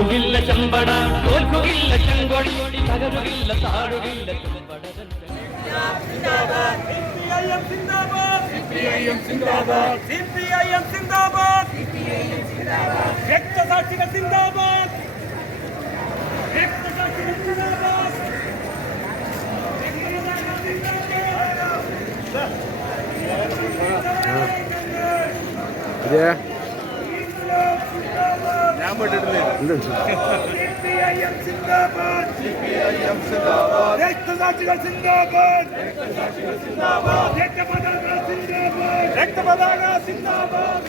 തോൽക്കുകില്ല ചെമ്പട, തോൽക്കുകില്ല ചെങ്കൊടി, തകരുകില്ല താഴുകില്ല ചെമ്പടകൻ. രക്തസാക്ഷികൾ സിന്ദാബാദ്, രക്തസാക്ഷികൾ സിന്ദാബാദ്. ഞാൻ പോയിട്ടില്ലേ? രക്തസാക്ഷികൾ സിന്ദാബാദ്, രക്തപതാക സിന്ദാബാദ്.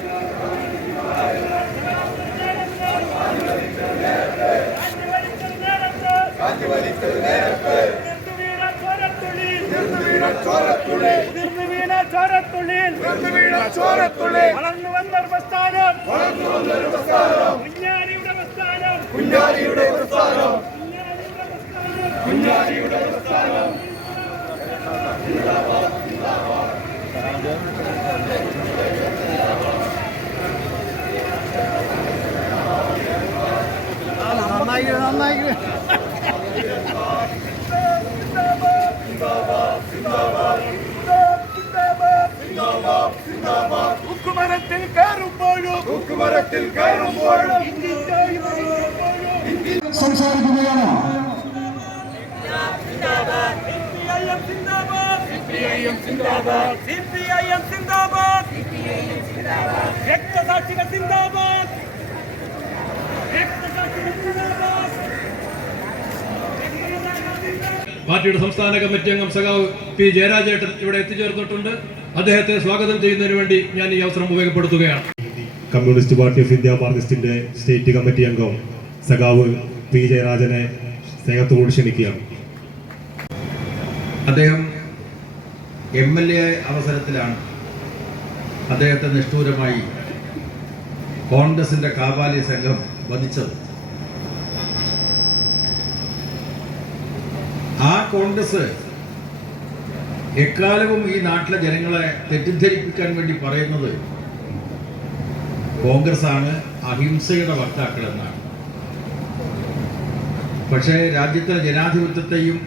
വളർന്നു വന്നൊരു പ്രസ്ഥാനം, കുഞ്ഞാലിയുടെ പ്രസ്ഥാനം, കുഞ്ഞാലിയുടെ പ്രസ്ഥാനം, കുഞ്ഞാലിയുടെ പ്രസ്ഥാനം. ഉക്കുമരത്തിൽ കയറുമ്പോഴും സംസാരിക്കുകയാണ്. രക്തസാക്ഷികൾ സിന്ദാബാദ്, രക്തസാക്ഷികൾ സിന്ദാബാദ്. പാർട്ടിയുടെ സംസ്ഥാന കമ്മിറ്റി അംഗം സഖാവ് പി ജയരാജേട്ടൻ ഇവിടെ എത്തിച്ചേർന്നിട്ടുണ്ട്. അദ്ദേഹത്തെ സ്വാഗതം ചെയ്യുന്നതിന് വേണ്ടി ഞാൻ ഈ അവസരം ഉപയോഗപ്പെടുത്തുകയാണ്. കമ്മ്യൂണിസ്റ്റ് പാർട്ടി ഓഫ് ഇന്ത്യ മാർക്സിസ്റ്റിന്റെ സ്റ്റേറ്റ് കമ്മിറ്റി അംഗം സഖാവ് പി ജയരാജനെ സ്നേഹത്തോട് ക്ഷണിക്കുകയാണ്. അദ്ദേഹം MLA അവസരത്തിലാണ് അദ്ദേഹത്തെ നിഷ്ഠൂരമായി കോൺഗ്രസിന്റെ കാബാലി സംഘം വധിച്ചത്. ആ കോൺഗ്രസ് എക്കാലവും ഈ നാട്ടിലെ ജനങ്ങളെ തെറ്റിദ്ധരിപ്പിക്കാൻ വേണ്ടി പറയുന്നത് കോൺഗ്രസ് ആണ് അഹിംസയുടെ വക്താക്കൾ എന്നാണ്. പക്ഷേ രാജ്യത്തിലെ ജനാധിപത്യത്തെയും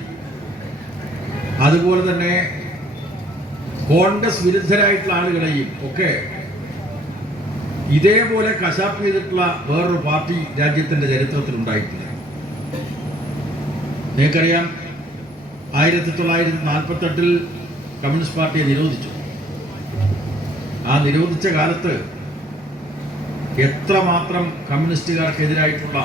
അതുപോലെ തന്നെ കോൺഗ്രസ് വിരുദ്ധരായിട്ടുള്ള ആളുകളെയും ഒക്കെ ഇതേപോലെ കശാപ്പ് ചെയ്തിട്ടുള്ള വേറൊരു പാർട്ടി രാജ്യത്തിന്റെ ചരിത്രത്തിൽ ഉണ്ടായിട്ടില്ല. നിങ്ങൾക്കറിയാം, 1948 കമ്മ്യൂണിസ്റ്റ് പാർട്ടിയെ നിരോധിച്ചു. ആ നിരോധിച്ച കാലത്ത് എത്രമാത്രം കമ്മ്യൂണിസ്റ്റുകാർക്കെതിരായിട്ടുള്ള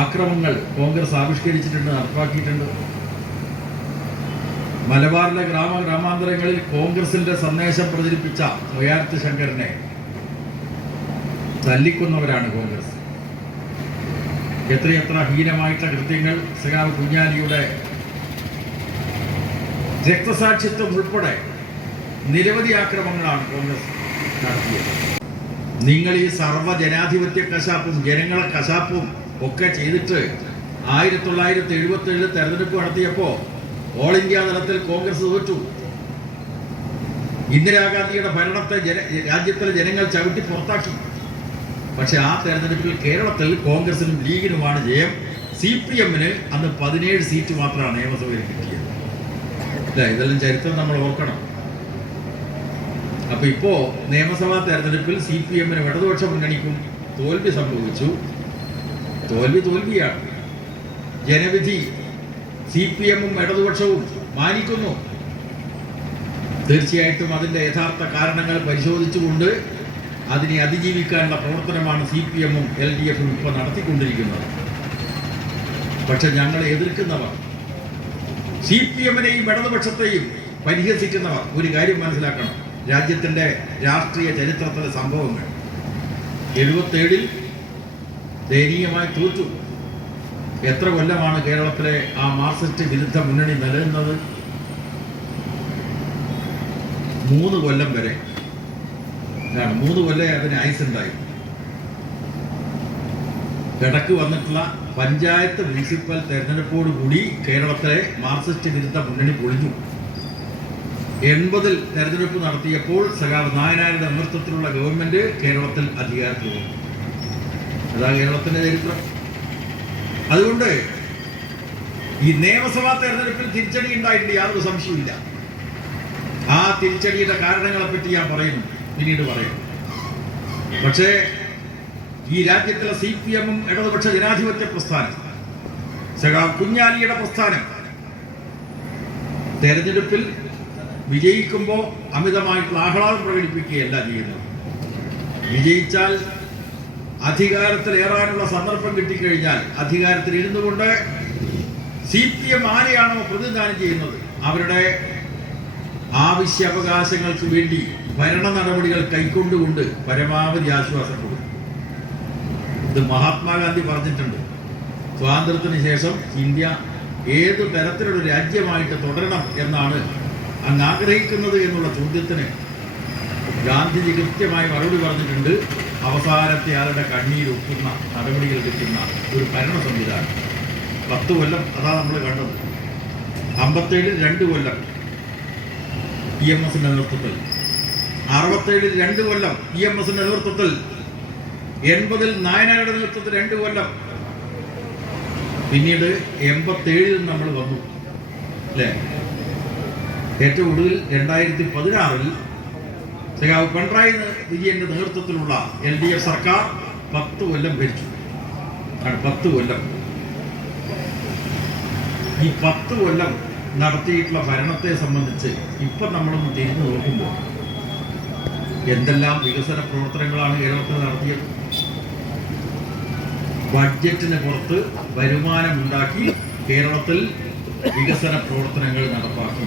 ആക്രമണങ്ങൾ കോൺഗ്രസ് ആവിഷ്കരിച്ചിട്ടുണ്ട്, നടപ്പാക്കിയിട്ടുണ്ട്. മലബാറിലെ ഗ്രാമാന്തരങ്ങളിൽ കോൺഗ്രസിന്റെ സന്ദേശം പ്രചരിപ്പിച്ച മൊയാർത്ത് ശങ്കരനെ തല്ലിക്കൊന്നവരാണ് കോൺഗ്രസ്. എത്രയെത്ര ഹീനമായിട്ടുള്ള കൃത്യങ്ങൾ സഖാവ് കുഞ്ഞാലിയുടെ രക്തസാക്ഷിത്വം ഉൾപ്പെടെ നിരവധി ആക്രമണങ്ങളാണ് കോൺഗ്രസ് നടത്തിയത്. നിങ്ങൾ ഈ സർവ്വജനാധിപത്യ കശാപ്പും ജനങ്ങളെ കശാപ്പും ഒക്കെ ചെയ്തിട്ട് 1977 തെരഞ്ഞെടുപ്പ് നടത്തിയപ്പോൾ ഓൾ ഇന്ത്യ തലത്തിൽ കോൺഗ്രസ് തോറ്റു. ഇന്ദിരാഗാന്ധിയുടെ ഭരണത്തെ രാജ്യത്തിലെ ജനങ്ങൾ ചവിട്ടി പുറത്താക്കി. പക്ഷെ ആ തെരഞ്ഞെടുപ്പിൽ കേരളത്തിൽ കോൺഗ്രസിനും ലീഗിനുമാണ് ജയം. CPM-ന് അന്ന് 17 സീറ്റ് മാത്രമാണ് നിയമസഭയിൽ കിട്ടിയത്. ഇതെല്ലാം ചരിത്രം നമ്മൾ ഓർക്കണം. അപ്പൊ ഇപ്പോ നിയമസഭാ തെരഞ്ഞെടുപ്പിൽ CPM-നും ഇടതുപക്ഷ മുന്നണിക്കും തോൽവി സംഭവിച്ചു. തോൽവിയാണ്. ജനവിധി CPM-ഉം ഇടതുപക്ഷവും മാനിക്കുന്നു. തീർച്ചയായിട്ടും അതിന്റെ യഥാർത്ഥ കാരണങ്ങൾ പരിശോധിച്ചുകൊണ്ട് അതിനെ അതിജീവിക്കാനുള്ള പ്രവർത്തനമാണ് CPM-ഉം LDF-ഉം ഇപ്പോൾ നടത്തിക്കൊണ്ടിരിക്കുന്നത്. പക്ഷെ ഞങ്ങൾ എതിർക്കുന്നവർ, CPM-നെയും ഇടതുപക്ഷത്തെയും പരിഹസിക്കുന്നവർ ഒരു കാര്യം മനസ്സിലാക്കണം. രാജ്യത്തിന്റെ രാഷ്ട്രീയ ചരിത്രത്തിലെ സംഭവങ്ങൾ 77 ദയനീയമായി തോറ്റു. എത്ര കൊല്ലമാണ് കേരളത്തിലെ ആ മാർക്സിസ്റ്റ് വിരുദ്ധ മുന്നണി നിലനിന്നത്? 3 കൊല്ലം വരെ. 3 കൊല്ലം അതിന് ആയുസുണ്ടായി. ഇടക്ക് വന്നിട്ടുള്ള പഞ്ചായത്ത് മുനിസിപ്പൽ തെരഞ്ഞെടുപ്പോടുകൂടി കേരളത്തിലെ മാർക്സിസ്റ്റ് വിരുദ്ധ മുന്നണി പൊളിഞ്ഞു. 80-ൽ തെരഞ്ഞെടുപ്പ് നടത്തിയപ്പോൾ സഖാവ് നായനാരുടെ നേതൃത്വത്തിലുള്ള ഗവൺമെന്റ് കേരളത്തിൽ അധികാരത്തിൽ വന്നു. അതാ കേരളത്തിന്റെ ചരിത്രം. അതുകൊണ്ട് ഈ നിയമസഭാ തെരഞ്ഞെടുപ്പിൽ തിരിച്ചടി ഉണ്ടായിട്ടുണ്ട്, യാതൊരു സംശയമില്ല. ആ തിരിച്ചടിയുടെ കാരണങ്ങളെ പറ്റി ഞാൻ പറയുന്നു, പിന്നീട് പറയും. പക്ഷേ ഈ രാജ്യത്തിലെ CPM-ഉം ഇടതുപക്ഷ ജനാധിപത്യ പ്രസ്ഥാനം, സഖാവ് കുഞ്ഞാലിയുടെ പ്രസ്ഥാനം തെരഞ്ഞെടുപ്പിൽ വിജയിക്കുമ്പോൾ അമിതമായിട്ടുള്ള ആഹ്ലാദം പ്രകടിപ്പിക്കുകയല്ല ചെയ്യുന്നത്. വിജയിച്ചാൽ അധികാരത്തിലേറാനുള്ള സന്ദർഭം കിട്ടിക്കഴിഞ്ഞാൽ അധികാരത്തിൽ ഇരുന്നു കൊണ്ട് CPM ആരെയാണോ പ്രതിനിധാനം ചെയ്യുന്നത് അവരുടെ ആവശ്യാവകാശങ്ങൾക്ക് വേണ്ടി ഭരണ നടപടികൾ കൈക്കൊണ്ടുകൊണ്ട് പരമാവധി ആശ്വാസം കൊടുക്കും. ഇത് മഹാത്മാഗാന്ധി പറഞ്ഞിട്ടുണ്ട്. സ്വാതന്ത്ര്യത്തിന് ശേഷം ഇന്ത്യ ഏത് തരത്തിലുള്ള രാജ്യമായിട്ട് തുടരണം എന്നാണ് അങ്ങ് ആഗ്രഹിക്കുന്നത് എന്നുള്ള ചോദ്യത്തിന് ഗാന്ധിജി കൃത്യമായി മറുപടി പറഞ്ഞിട്ടുണ്ട്. അവസാനത്തെ ആളുടെ കണ്ണീരൊക്കുന്ന നടപടികൾ കിട്ടുന്ന ഒരു ഭരണ സംവിധാനം. 10 കൊല്ലം അതാ നമ്മൾ കണ്ടത്. 57-ൽ 2 കൊല്ലം EMSന്റെ നേതൃത്വത്തിൽ, 67-ൽ 2 കൊല്ലം EMSന്റെ നേതൃത്വത്തിൽ, 80-ൽ നായനാരുടെ നേതൃത്വത്തിൽ 2 കൊല്ലം, പിന്നീട് 87-ൽ നമ്മൾ വന്നു അല്ലേ? ഏറ്റവും ഒടുവിൽ 2016-ൽ സഖാവ് പിണറായി വിജയന്റെ നേതൃത്വത്തിലുള്ള LDF സർക്കാർ 10 കൊല്ലം ഭരിച്ചു. 10 കൊല്ലം. ഈ 10 കൊല്ലം നടത്തിയിട്ടുള്ള ഭരണത്തെ സംബന്ധിച്ച് ഇപ്പം നമ്മളൊന്ന് തിരിഞ്ഞു നോക്കുമ്പോൾ എന്തെല്ലാം വികസന പ്രവർത്തനങ്ങളാണ് കേരളത്തിൽ നടത്തിയത്. ബഡ്ജറ്റിന് പുറത്ത് വരുമാനമുണ്ടാക്കി കേരളത്തിൽ വികസന പ്രവർത്തനങ്ങൾ നടപ്പാക്കി.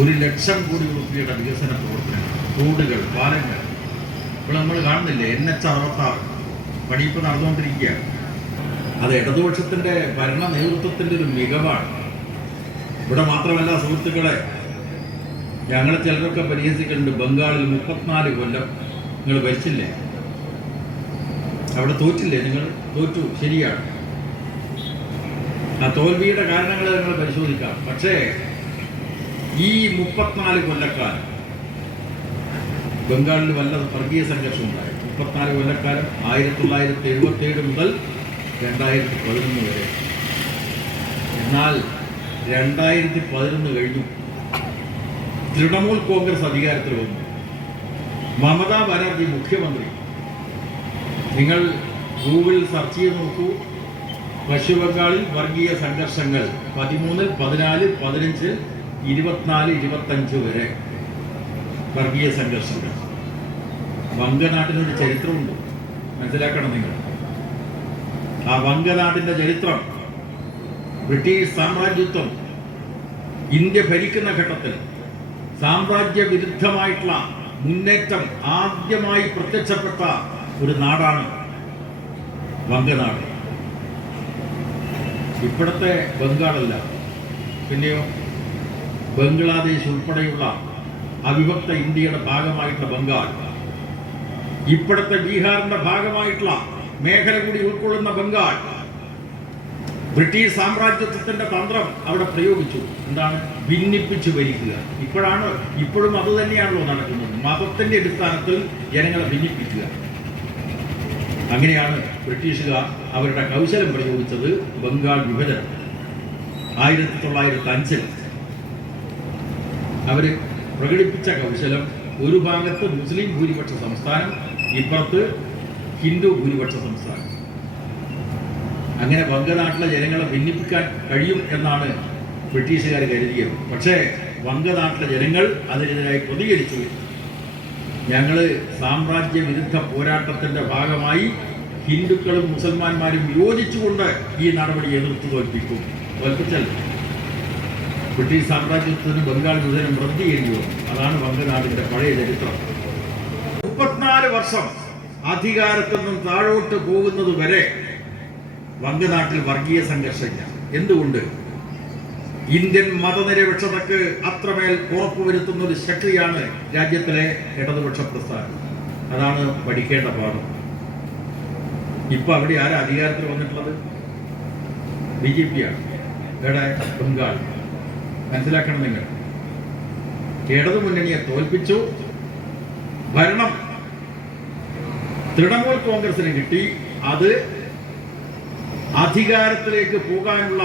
1 ലക്ഷം കോടി രൂപയുടെ വികസന പ്രവർത്തനങ്ങൾ, റോഡുകൾ, പാലങ്ങൾ. ഇപ്പോൾ നമ്മൾ കാണുന്നില്ലേ NH-66 പണിയിപ്പോൾ നടന്നുകൊണ്ടിരിക്കുകയാണ്. അത് ഇടതുപക്ഷത്തിന്റെ ഭരണ നേതൃത്വത്തിന്റെ ഒരു മികവാണ്. ഇവിടെ മാത്രമല്ല സുഹൃത്തുക്കളെ, ഞങ്ങളെ ചിലരൊക്കെ പരിഹസിക്കുന്നുണ്ട്. ബംഗാളിൽ 34 കൊല്ലം നിങ്ങൾ ഭരിച്ചില്ലേ, അവിടെ തോറ്റില്ലേ? നിങ്ങൾ തോറ്റു, ശരിയാണ്. ആ തോൽവിയുടെ കാരണങ്ങൾ നിങ്ങൾ പരിശോധിക്കാം. പക്ഷേ ഈ 34 കൊല്ലക്കാലം ബംഗാളിൽ വല്ല വർഗീയ സംഘർഷം ഉണ്ടായി. 34 കൊല്ലക്കാലം 1977 മുതൽ 2011 വരെ. എന്നാൽ 2011 കഴിഞ്ഞു, തൃണമൂൽ കോൺഗ്രസ് അധികാരത്തിൽ വന്നു, മമതാ ബാനർജി മുഖ്യമന്ത്രി. നിങ്ങൾ ഗൂഗിളിൽ സെർച്ച് ചെയ്ത് നോക്കൂ. പശ്ചിമ ബംഗാളിൽ വർഗീയ സംഘർഷങ്ങൾ 13, 14, 15, 24, 25 വരെ വർഗീയ സംഘർഷങ്ങൾ. വങ്കനാട്ടിനൊരു ചരിത്രമുണ്ട്, മനസ്സിലാക്കണം നിങ്ങൾ. ആ വങ്കനാടിന്റെ ചരിത്രം ബ്രിട്ടീഷ് സാമ്രാജ്യത്വം ഇന്ത്യ ഭരിക്കുന്ന ഘട്ടത്തിൽ സാമ്രാജ്യ വിരുദ്ധമായിട്ടുള്ള മുന്നേറ്റം ആദ്യമായി പ്രത്യക്ഷപ്പെട്ട ഒരു നാടാണ് വങ്കനാട്. ഇപ്പോഴത്തെ ബംഗാളല്ല, പിന്നെയോ ബംഗ്ലാദേശ് ഉൾപ്പെടെയുള്ള അവിഭക്ത ഇന്ത്യയുടെ ഭാഗമായിട്ടുള്ള ബംഗാൾ, ഇപ്പോഴത്തെ ബീഹാറിന്റെ ഭാഗമായിട്ടുള്ള മേഖല കൂടി ഉൾക്കൊള്ളുന്ന ബംഗാൾ. ബ്രിട്ടീഷ് സാമ്രാജ്യത്വത്തിന്റെ തന്ത്രം അവിടെ പ്രയോഗിച്ചു. എന്താണ്? ഭിന്നിപ്പിച്ചു ഭരിക്കുക. ഇപ്പോഴും അത് തന്നെയാണല്ലോ നടക്കുന്നത്. മതത്തിന്റെ അടിസ്ഥാനത്തിൽ ജനങ്ങളെ ഭിന്നിപ്പിക്കുക. അങ്ങനെയാണ് ബ്രിട്ടീഷുകാർ അവരുടെ കൗശലം പ്രയോഗിച്ചത്. ബംഗാൾ വിഭജനം 1905-ൽ അവര് പ്രകടിപ്പിച്ച കൗശലം, ഒരു ഭാഗത്ത് മുസ്ലിം ഭൂരിപക്ഷ സംസ്ഥാനം, ഇപ്പുറത്ത് ഹിന്ദു ഭൂരിപക്ഷ സംസ്ഥാനം. അങ്ങനെ വങ്കനാട്ടിലെ ജനങ്ങളെ ഭിന്നിപ്പിക്കാൻ കഴിയും എന്നാണ് ബ്രിട്ടീഷുകാർ കരുതിയത്. പക്ഷേ വങ്കനാട്ടിലെ ജനങ്ങൾ അതിനെതിരായി പ്രതികരിച്ചു. ഞങ്ങൾ സാമ്രാജ്യ വിരുദ്ധ പോരാട്ടത്തിന്റെ ഭാഗമായി ഹിന്ദുക്കളും മുസൽമാന്മാരും യോജിച്ചുകൊണ്ട് ഈ നടപടി എതിർത്ത് തോൽപ്പിക്കും. തോൽപ്പിച്ചല്ല, ബ്രിട്ടീഷ് സാമ്രാജ്യത്തിന് ബംഗാൾ വിഭജനം റദ്ദ് ചെയ്യേണ്ടി വന്നു. അതാണ് വങ്കനാടിന്റെ പഴയ ചരിത്രം. 34 വർഷം അധികാരത്തിൽ നിന്നും താഴോട്ട് പോകുന്നത് വരെ വങ്കനാട്ടിൽ വർഗീയ സംഘർഷമില്ല. എന്തുകൊണ്ട്? ഇന്ത്യൻ മതനിരപേക്ഷതയ്ക്ക് അത്രമേൽ ഉറപ്പുവരുത്തുന്ന ഒരു ശക്തിയാണ് രാജ്യത്തിലെ ഇടതുപക്ഷ പ്രസ്ഥാനം. അതാണ് പഠിക്കേണ്ട പാഠം. ഇപ്പൊ അവിടെ ആരാ അധികാരത്തിൽ വന്നിട്ടുള്ളത്? BJP ആണ്. ഇവിടെ ബംഗാൾ. മനസ്സിലാക്കണം നിങ്ങൾ. ഇടതു മുന്നണിയെ തോൽപ്പിച്ചു. ഭരണം തൃണമൂൽ കോൺഗ്രസിന് കിട്ടി. അത് അധികാരത്തിലേക്ക് പോകാനുള്ള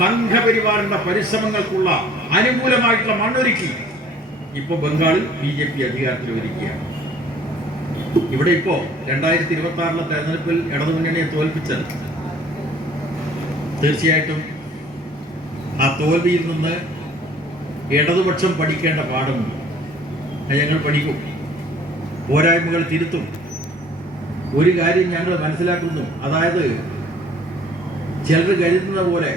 സംഘപരിവാറിന്റെ പരിശ്രമങ്ങൾക്കുള്ള അനുകൂലമായിട്ടുള്ള മണ്ണൊരുക്കി ഇപ്പൊ ബംഗാളിൽ BJP അധികാരത്തിൽ വരികയാണ്. ഇവിടെ ഇപ്പോ 2026 തെരഞ്ഞെടുപ്പിൽ ഇടതുമുന്നണിയെ തോൽപ്പിച്ചത് തീർച്ചയായിട്ടും ആ തോൽവിയിൽ നിന്ന് ഇടതുപക്ഷം പഠിക്കേണ്ട പാഠമുണ്ട്. ഞങ്ങൾ പഠിക്കും, പോരായ്മകൾ തിരുത്തും. ഒരു കാര്യം ഞങ്ങൾ മനസ്സിലാക്കുന്നു, അതായത് ചിലർ കരുതുന്ന പോലെ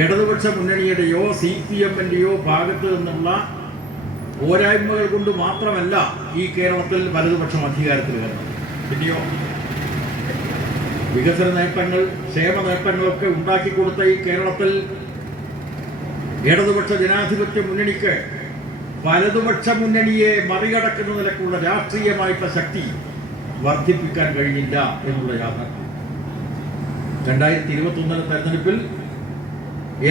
ഇടതുപക്ഷ മുന്നണിയുടെയോ CPM-ന്റെയോ ഭാഗത്ത് നിന്നുള്ള പോരായ്മകൾ കൊണ്ട് മാത്രമല്ല ഈ കേരളത്തിൽ വലതുപക്ഷം അധികാരത്തിൽ വരുന്നത്. പിന്നെയോ വികസന നേട്ടങ്ങൾ, ക്ഷേമ നേട്ടങ്ങളൊക്കെ ഉണ്ടാക്കിക്കൊടുത്ത ഈ കേരളത്തിൽ ഇടതുപക്ഷ ജനാധിപത്യ മുന്നണിക്ക് വലതുപക്ഷ മുന്നണിയെ മറികടക്കുന്ന നിലക്കുള്ള രാഷ്ട്രീയമായിട്ടുള്ള ശക്തി വർദ്ധിപ്പിക്കാൻ കഴിഞ്ഞില്ല എന്നുള്ള യാഥാർത്ഥ്യം. 2021 തെരഞ്ഞെടുപ്പിൽ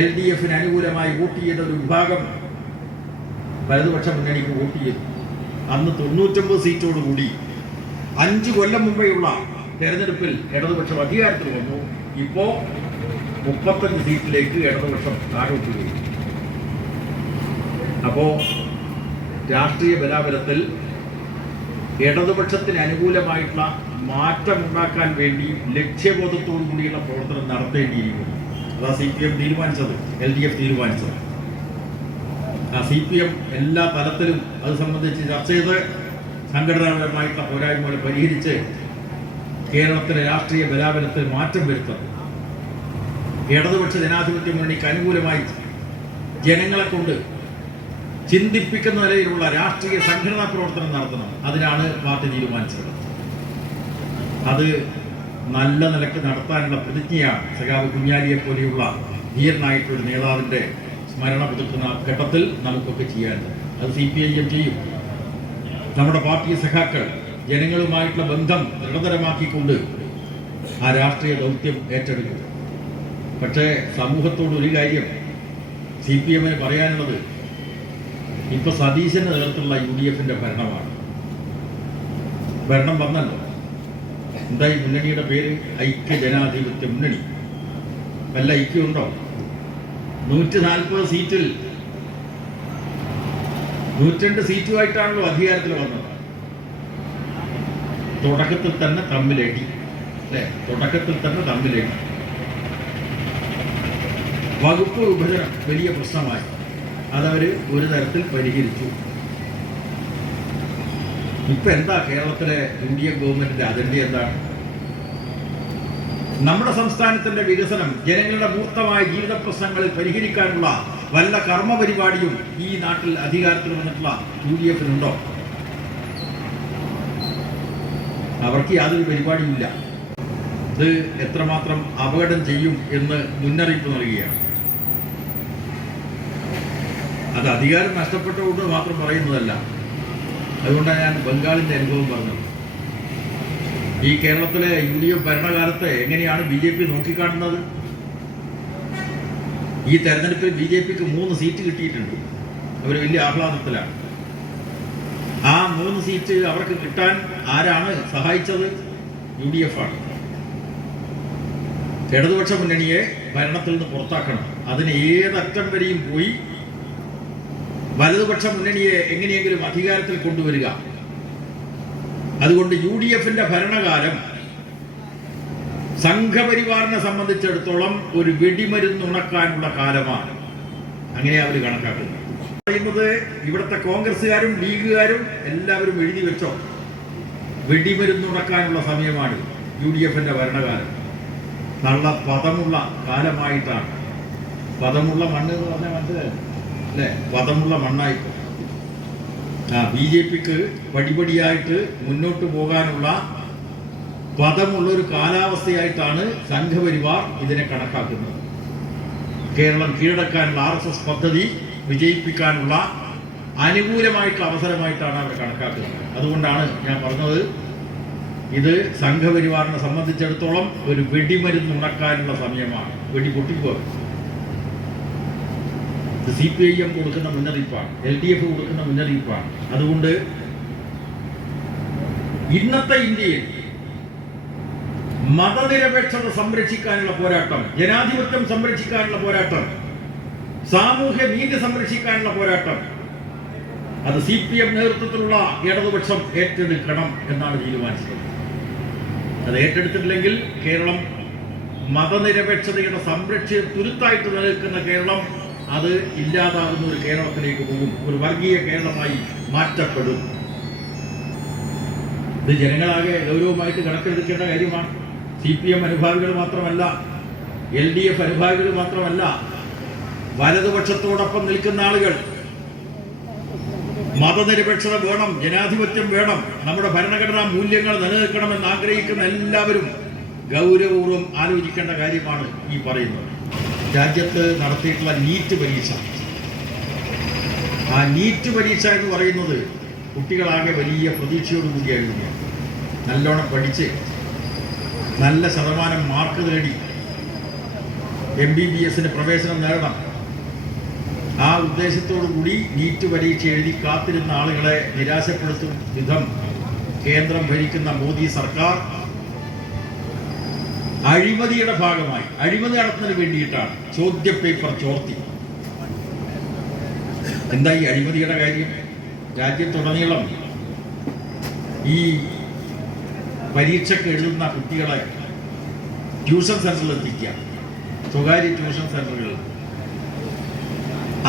LDF-ന് അനുകൂലമായി വോട്ട് ചെയ്ത ഒരു വിഭാഗം വലതുപക്ഷ മുന്നണിക്ക് വോട്ട് ചെയ്തു. അന്ന് 99 സീറ്റോടുകൂടി 5 കൊല്ലം മുമ്പെയുള്ള തെരഞ്ഞെടുപ്പിൽ ഇടതുപക്ഷം അധികാരത്തിൽ വന്നു. ഇപ്പോ 35 സീറ്റിലേക്ക് ഇടതുപക്ഷം താഴോട്ട് വരും. അപ്പോ രാഷ്ട്രീയ ബലാബലത്തിൽ ഇടതുപക്ഷത്തിന് അനുകൂലമായിട്ടുള്ള മാറ്റം ഉണ്ടാക്കാൻ വേണ്ടി ലക്ഷ്യബോധത്തോടു കൂടിയുള്ള പ്രവർത്തനം നടത്തേണ്ടിയിരിക്കുന്നു. അതാ CPM തീരുമാനിച്ചത്, LDF തീരുമാനിച്ചത്. ആ CPM എല്ലാ തലത്തിലും അത് സംബന്ധിച്ച് ചർച്ച ചെയ്ത് സംഘടനാപരമായിട്ടുള്ള പോരായ്മകളെ പരിഹരിച്ച് കേരളത്തിലെ രാഷ്ട്രീയ ബലാബലത്തിൽ മാറ്റം വരുത്തുന്നത്, ഇടതുപക്ഷ ജനാധിപത്യ മുന്നണിക്ക് അനുകൂലമായി ജനങ്ങളെ കൊണ്ട് ചിന്തിപ്പിക്കുന്ന നിലയിലുള്ള രാഷ്ട്രീയ സംഘടനാ പ്രവർത്തനം നടത്തണം. അതിനാണ് പാർട്ടി തീരുമാനിച്ചത്. അത് നല്ല നിലക്ക് നടത്താനുള്ള പ്രതിജ്ഞയാണ് സഖാവ് കുഞ്ഞാലിയെ പോലെയുള്ള ധീരനായിട്ടൊരു നേതാവിൻ്റെ സ്മരണ പുതുക്കുന്ന ഘട്ടത്തിൽ നമുക്കൊക്കെ ചെയ്യാനുണ്ട്. അത് CPIM ചെയ്യും. നമ്മുടെ പാർട്ടി സഖാക്കൾ ജനങ്ങളുമായിട്ടുള്ള ബന്ധം ദൃഢതരമാക്കിക്കൊണ്ട് ആ രാഷ്ട്രീയ ദൗത്യം ഏറ്റെടുക്കും. പക്ഷേ സമൂഹത്തോട് ഒരു കാര്യം CPM-ന് പറയാനുള്ളത്, ഇപ്പൊ സതീശന്റെ നേതൃത്വത്തിലുള്ള UDF-ന്റെ ഭരണമാണ്. ഭരണം വന്നല്ലോ. എന്താ ഈ മുന്നണിയുടെ പേര്? ഐക്യ ജനാധിപത്യ മുന്നണി. വല്ല ഐക്യമുണ്ടോ? 140 സീറ്റിൽ 102 സീറ്റുമായിട്ടാണല്ലോ അധികാരത്തിൽ വന്നത്. തുടക്കത്തിൽ തന്നെ തമ്മിലടി, അല്ലെ? തുടക്കത്തിൽ തന്നെ തമ്മിലടി. വകുപ്പ് വിഭജനം വലിയ പ്രശ്നമായി. അതവര് ഒരു തരത്തിൽ പരിഹരിച്ചു. ഇപ്പൊ എന്താ കേരളത്തിലെ UDF ഗവൺമെന്റിന്റെ അജണ്ട എന്താണ്? നമ്മുടെ സംസ്ഥാനത്തിന്റെ വികസനം, ജനങ്ങളുടെ മൂർത്തമായ ജീവിത പ്രശ്നങ്ങളിൽ പരിഹരിക്കാനുള്ള വല്ല കർമ്മ പരിപാടിയും ഈ നാട്ടിൽ അധികാരത്തിൽ വന്നിട്ടുള്ള UDF-നുണ്ടോ? അവർക്ക് യാതൊരു പരിപാടിയില്ല. ഇത് എത്രമാത്രം അപകടം ചെയ്യും എന്ന് മുന്നറിയിപ്പ് നൽകുകയാണ്. അത് അധികാരം നഷ്ടപ്പെട്ടുകൊണ്ട് മാത്രം പറയുന്നതല്ല. അതുകൊണ്ടാണ് ഞാൻ ബംഗാളിന്റെ അനുഭവം പറഞ്ഞത്. ഈ കേരളത്തിലെ UDF ഭരണകാലത്തെ എങ്ങനെയാണ് BJP നോക്കിക്കാണുന്നത്? ഈ തെരഞ്ഞെടുപ്പിൽ BJPക്ക് 3 സീറ്റ് കിട്ടിയിട്ടുണ്ട്. അവർ വലിയ ആഹ്ലാദത്തിലാണ്. ആ 3 സീറ്റ് അവർക്ക് കിട്ടാൻ ആരാണ് സഹായിച്ചത്? UDF-ആണ്. ഇടതുപക്ഷ മുന്നണിയെ ഭരണത്തിൽ നിന്ന് പുറത്താക്കണം. അതിന് ഏതറ്റം വരെയും പോയി വലതുപക്ഷ മുന്നണിയെ എങ്ങനെയെങ്കിലും അധികാരത്തിൽ കൊണ്ടുവരിക. അതുകൊണ്ട് UDF-ന്റെ ഭരണകാലം സംഘപരിവാറിനെ സംബന്ധിച്ചിടത്തോളം ഒരു വെടിമരുന്നുണക്കാനുള്ള കാലമാണ്. അങ്ങനെ അവർ കണക്കാക്കുന്നത്. പറയുന്നത് ഇവിടുത്തെ കോൺഗ്രസ്സുകാരും ലീഗുകാരും എല്ലാവരും എഴുതി വെച്ചോ, വെടിമരുന്നുണക്കാനുള്ള സമയമാണ് UDF-ന്റെ ഭരണകാലം. നല്ല പദമുള്ള കാലമായിട്ടാണ്. പദമുള്ള മണ്ണ് എന്ന് പറഞ്ഞാൽ മനസ്സിലായി അല്ലേ? പദമുള്ള മണ്ണായി. BJPക്ക് പടിപടിയായിട്ട് മുന്നോട്ട് പോകാനുള്ള പദമുള്ളൊരു കാലാവസ്ഥയായിട്ടാണ് സംഘപരിവാർ ഇതിനെ കണക്കാക്കുന്നത്. കേരളം കീഴടക്കാനുള്ള RSS പദ്ധതി വിജയിപ്പിക്കാനുള്ള അനുകൂലമായിട്ടുള്ള അവസരമായിട്ടാണ് അവർ കണക്കാക്കുന്നത്. അതുകൊണ്ടാണ് ഞാൻ പറഞ്ഞത്, ഇത് സംഘപരിവാറിനെ സംബന്ധിച്ചിടത്തോളം ഒരു വെടിമരുന്നുണക്കാനുള്ള സമയമാണ്. വെടി പൊട്ടിപ്പോ CPIM കൊടുക്കുന്ന മുന്നറിയിപ്പാണ്, LDF കൊടുക്കുന്ന മുന്നറിയിപ്പാണ്. അതുകൊണ്ട് ഇന്നത്തെ ഇന്ത്യയിൽ മതനിരപേക്ഷത സംരക്ഷിക്കാനുള്ള പോരാട്ടം, ജനാധിപത്യം സംരക്ഷിക്കാനുള്ള പോരാട്ടം, സാമൂഹ്യ നീതി സംരക്ഷിക്കാനുള്ള പോരാട്ടം അത് CPM നേതൃത്വത്തിലുള്ള ഇടതുപക്ഷം ഏറ്റെടുക്കണം എന്നാണ് തീരുമാനിച്ചത്. അത് ഏറ്റെടുത്തിട്ടില്ലെങ്കിൽ കേരളം മതനിരപേക്ഷതയുടെ തുരുത്തായിട്ട് നിലനിൽക്കുന്ന കേരളം അത് ഇല്ലാതാകുന്ന ഒരു കേരളത്തിലേക്ക് പോകും, ഒരു വർഗീയ കേരളമായി മാറ്റപ്പെടും. ഇത് ജനങ്ങളാകെ ഗൗരവമായിട്ട് കണക്കെടുക്കേണ്ട കാര്യമാണ്. CPM അനുഭാവികൾ മാത്രമല്ല, LDF അനുഭാവികൾ മാത്രമല്ല, വലതുപക്ഷത്തോടൊപ്പം നിൽക്കുന്ന ആളുകൾ മതനിരപേക്ഷത വേണം, ജനാധിപത്യം വേണം, നമ്മുടെ ഭരണഘടനാ മൂല്യങ്ങൾ നിലനിൽക്കണമെന്ന് ആഗ്രഹിക്കുന്ന എല്ലാവരും ഗൗരവപൂർവ്വം ആലോചിക്കേണ്ട കാര്യമാണ് ഈ പറയുന്നത്. രാജ്യത്ത് നടത്തിയിട്ടുള്ള നീറ്റ് പരീക്ഷ, ആ നീറ്റ് പരീക്ഷ എന്ന് പറയുന്നത് കുട്ടികളാകെ വലിയ പ്രതീക്ഷയോടുകൂടിയായിരുന്നു. നല്ലോണം പഠിച്ച് നല്ല ശതമാനം മാർക്ക് നേടി MBBSന് പ്രവേശനം നേടണം. ആ ഉദ്ദേശത്തോടു കൂടി നീറ്റ് പരീക്ഷ എഴുതി കാത്തിരുന്ന ആളുകളെ നിരാശപ്പെടുത്തും വിധം കേന്ദ്രം ഭരിക്കുന്ന മോദി സർക്കാർ അഴിമതിയുടെ ഭാഗമായി, അഴിമതി നടത്തുന്നതിന് വേണ്ടിയിട്ടാണ് ചോദ്യപേപ്പർ ചോർത്തി. എന്താ ഈ അഴിമതിയുടെ കാര്യം? രാജ്യത്തുടനീളം ഈ പരീക്ഷയ്ക്ക് എഴുതുന്ന കുട്ടികളെ ട്യൂഷൻ സെന്ററിൽ എത്തിക്കുക, സ്വകാര്യ ട്യൂഷൻ സെന്ററുകളിൽ.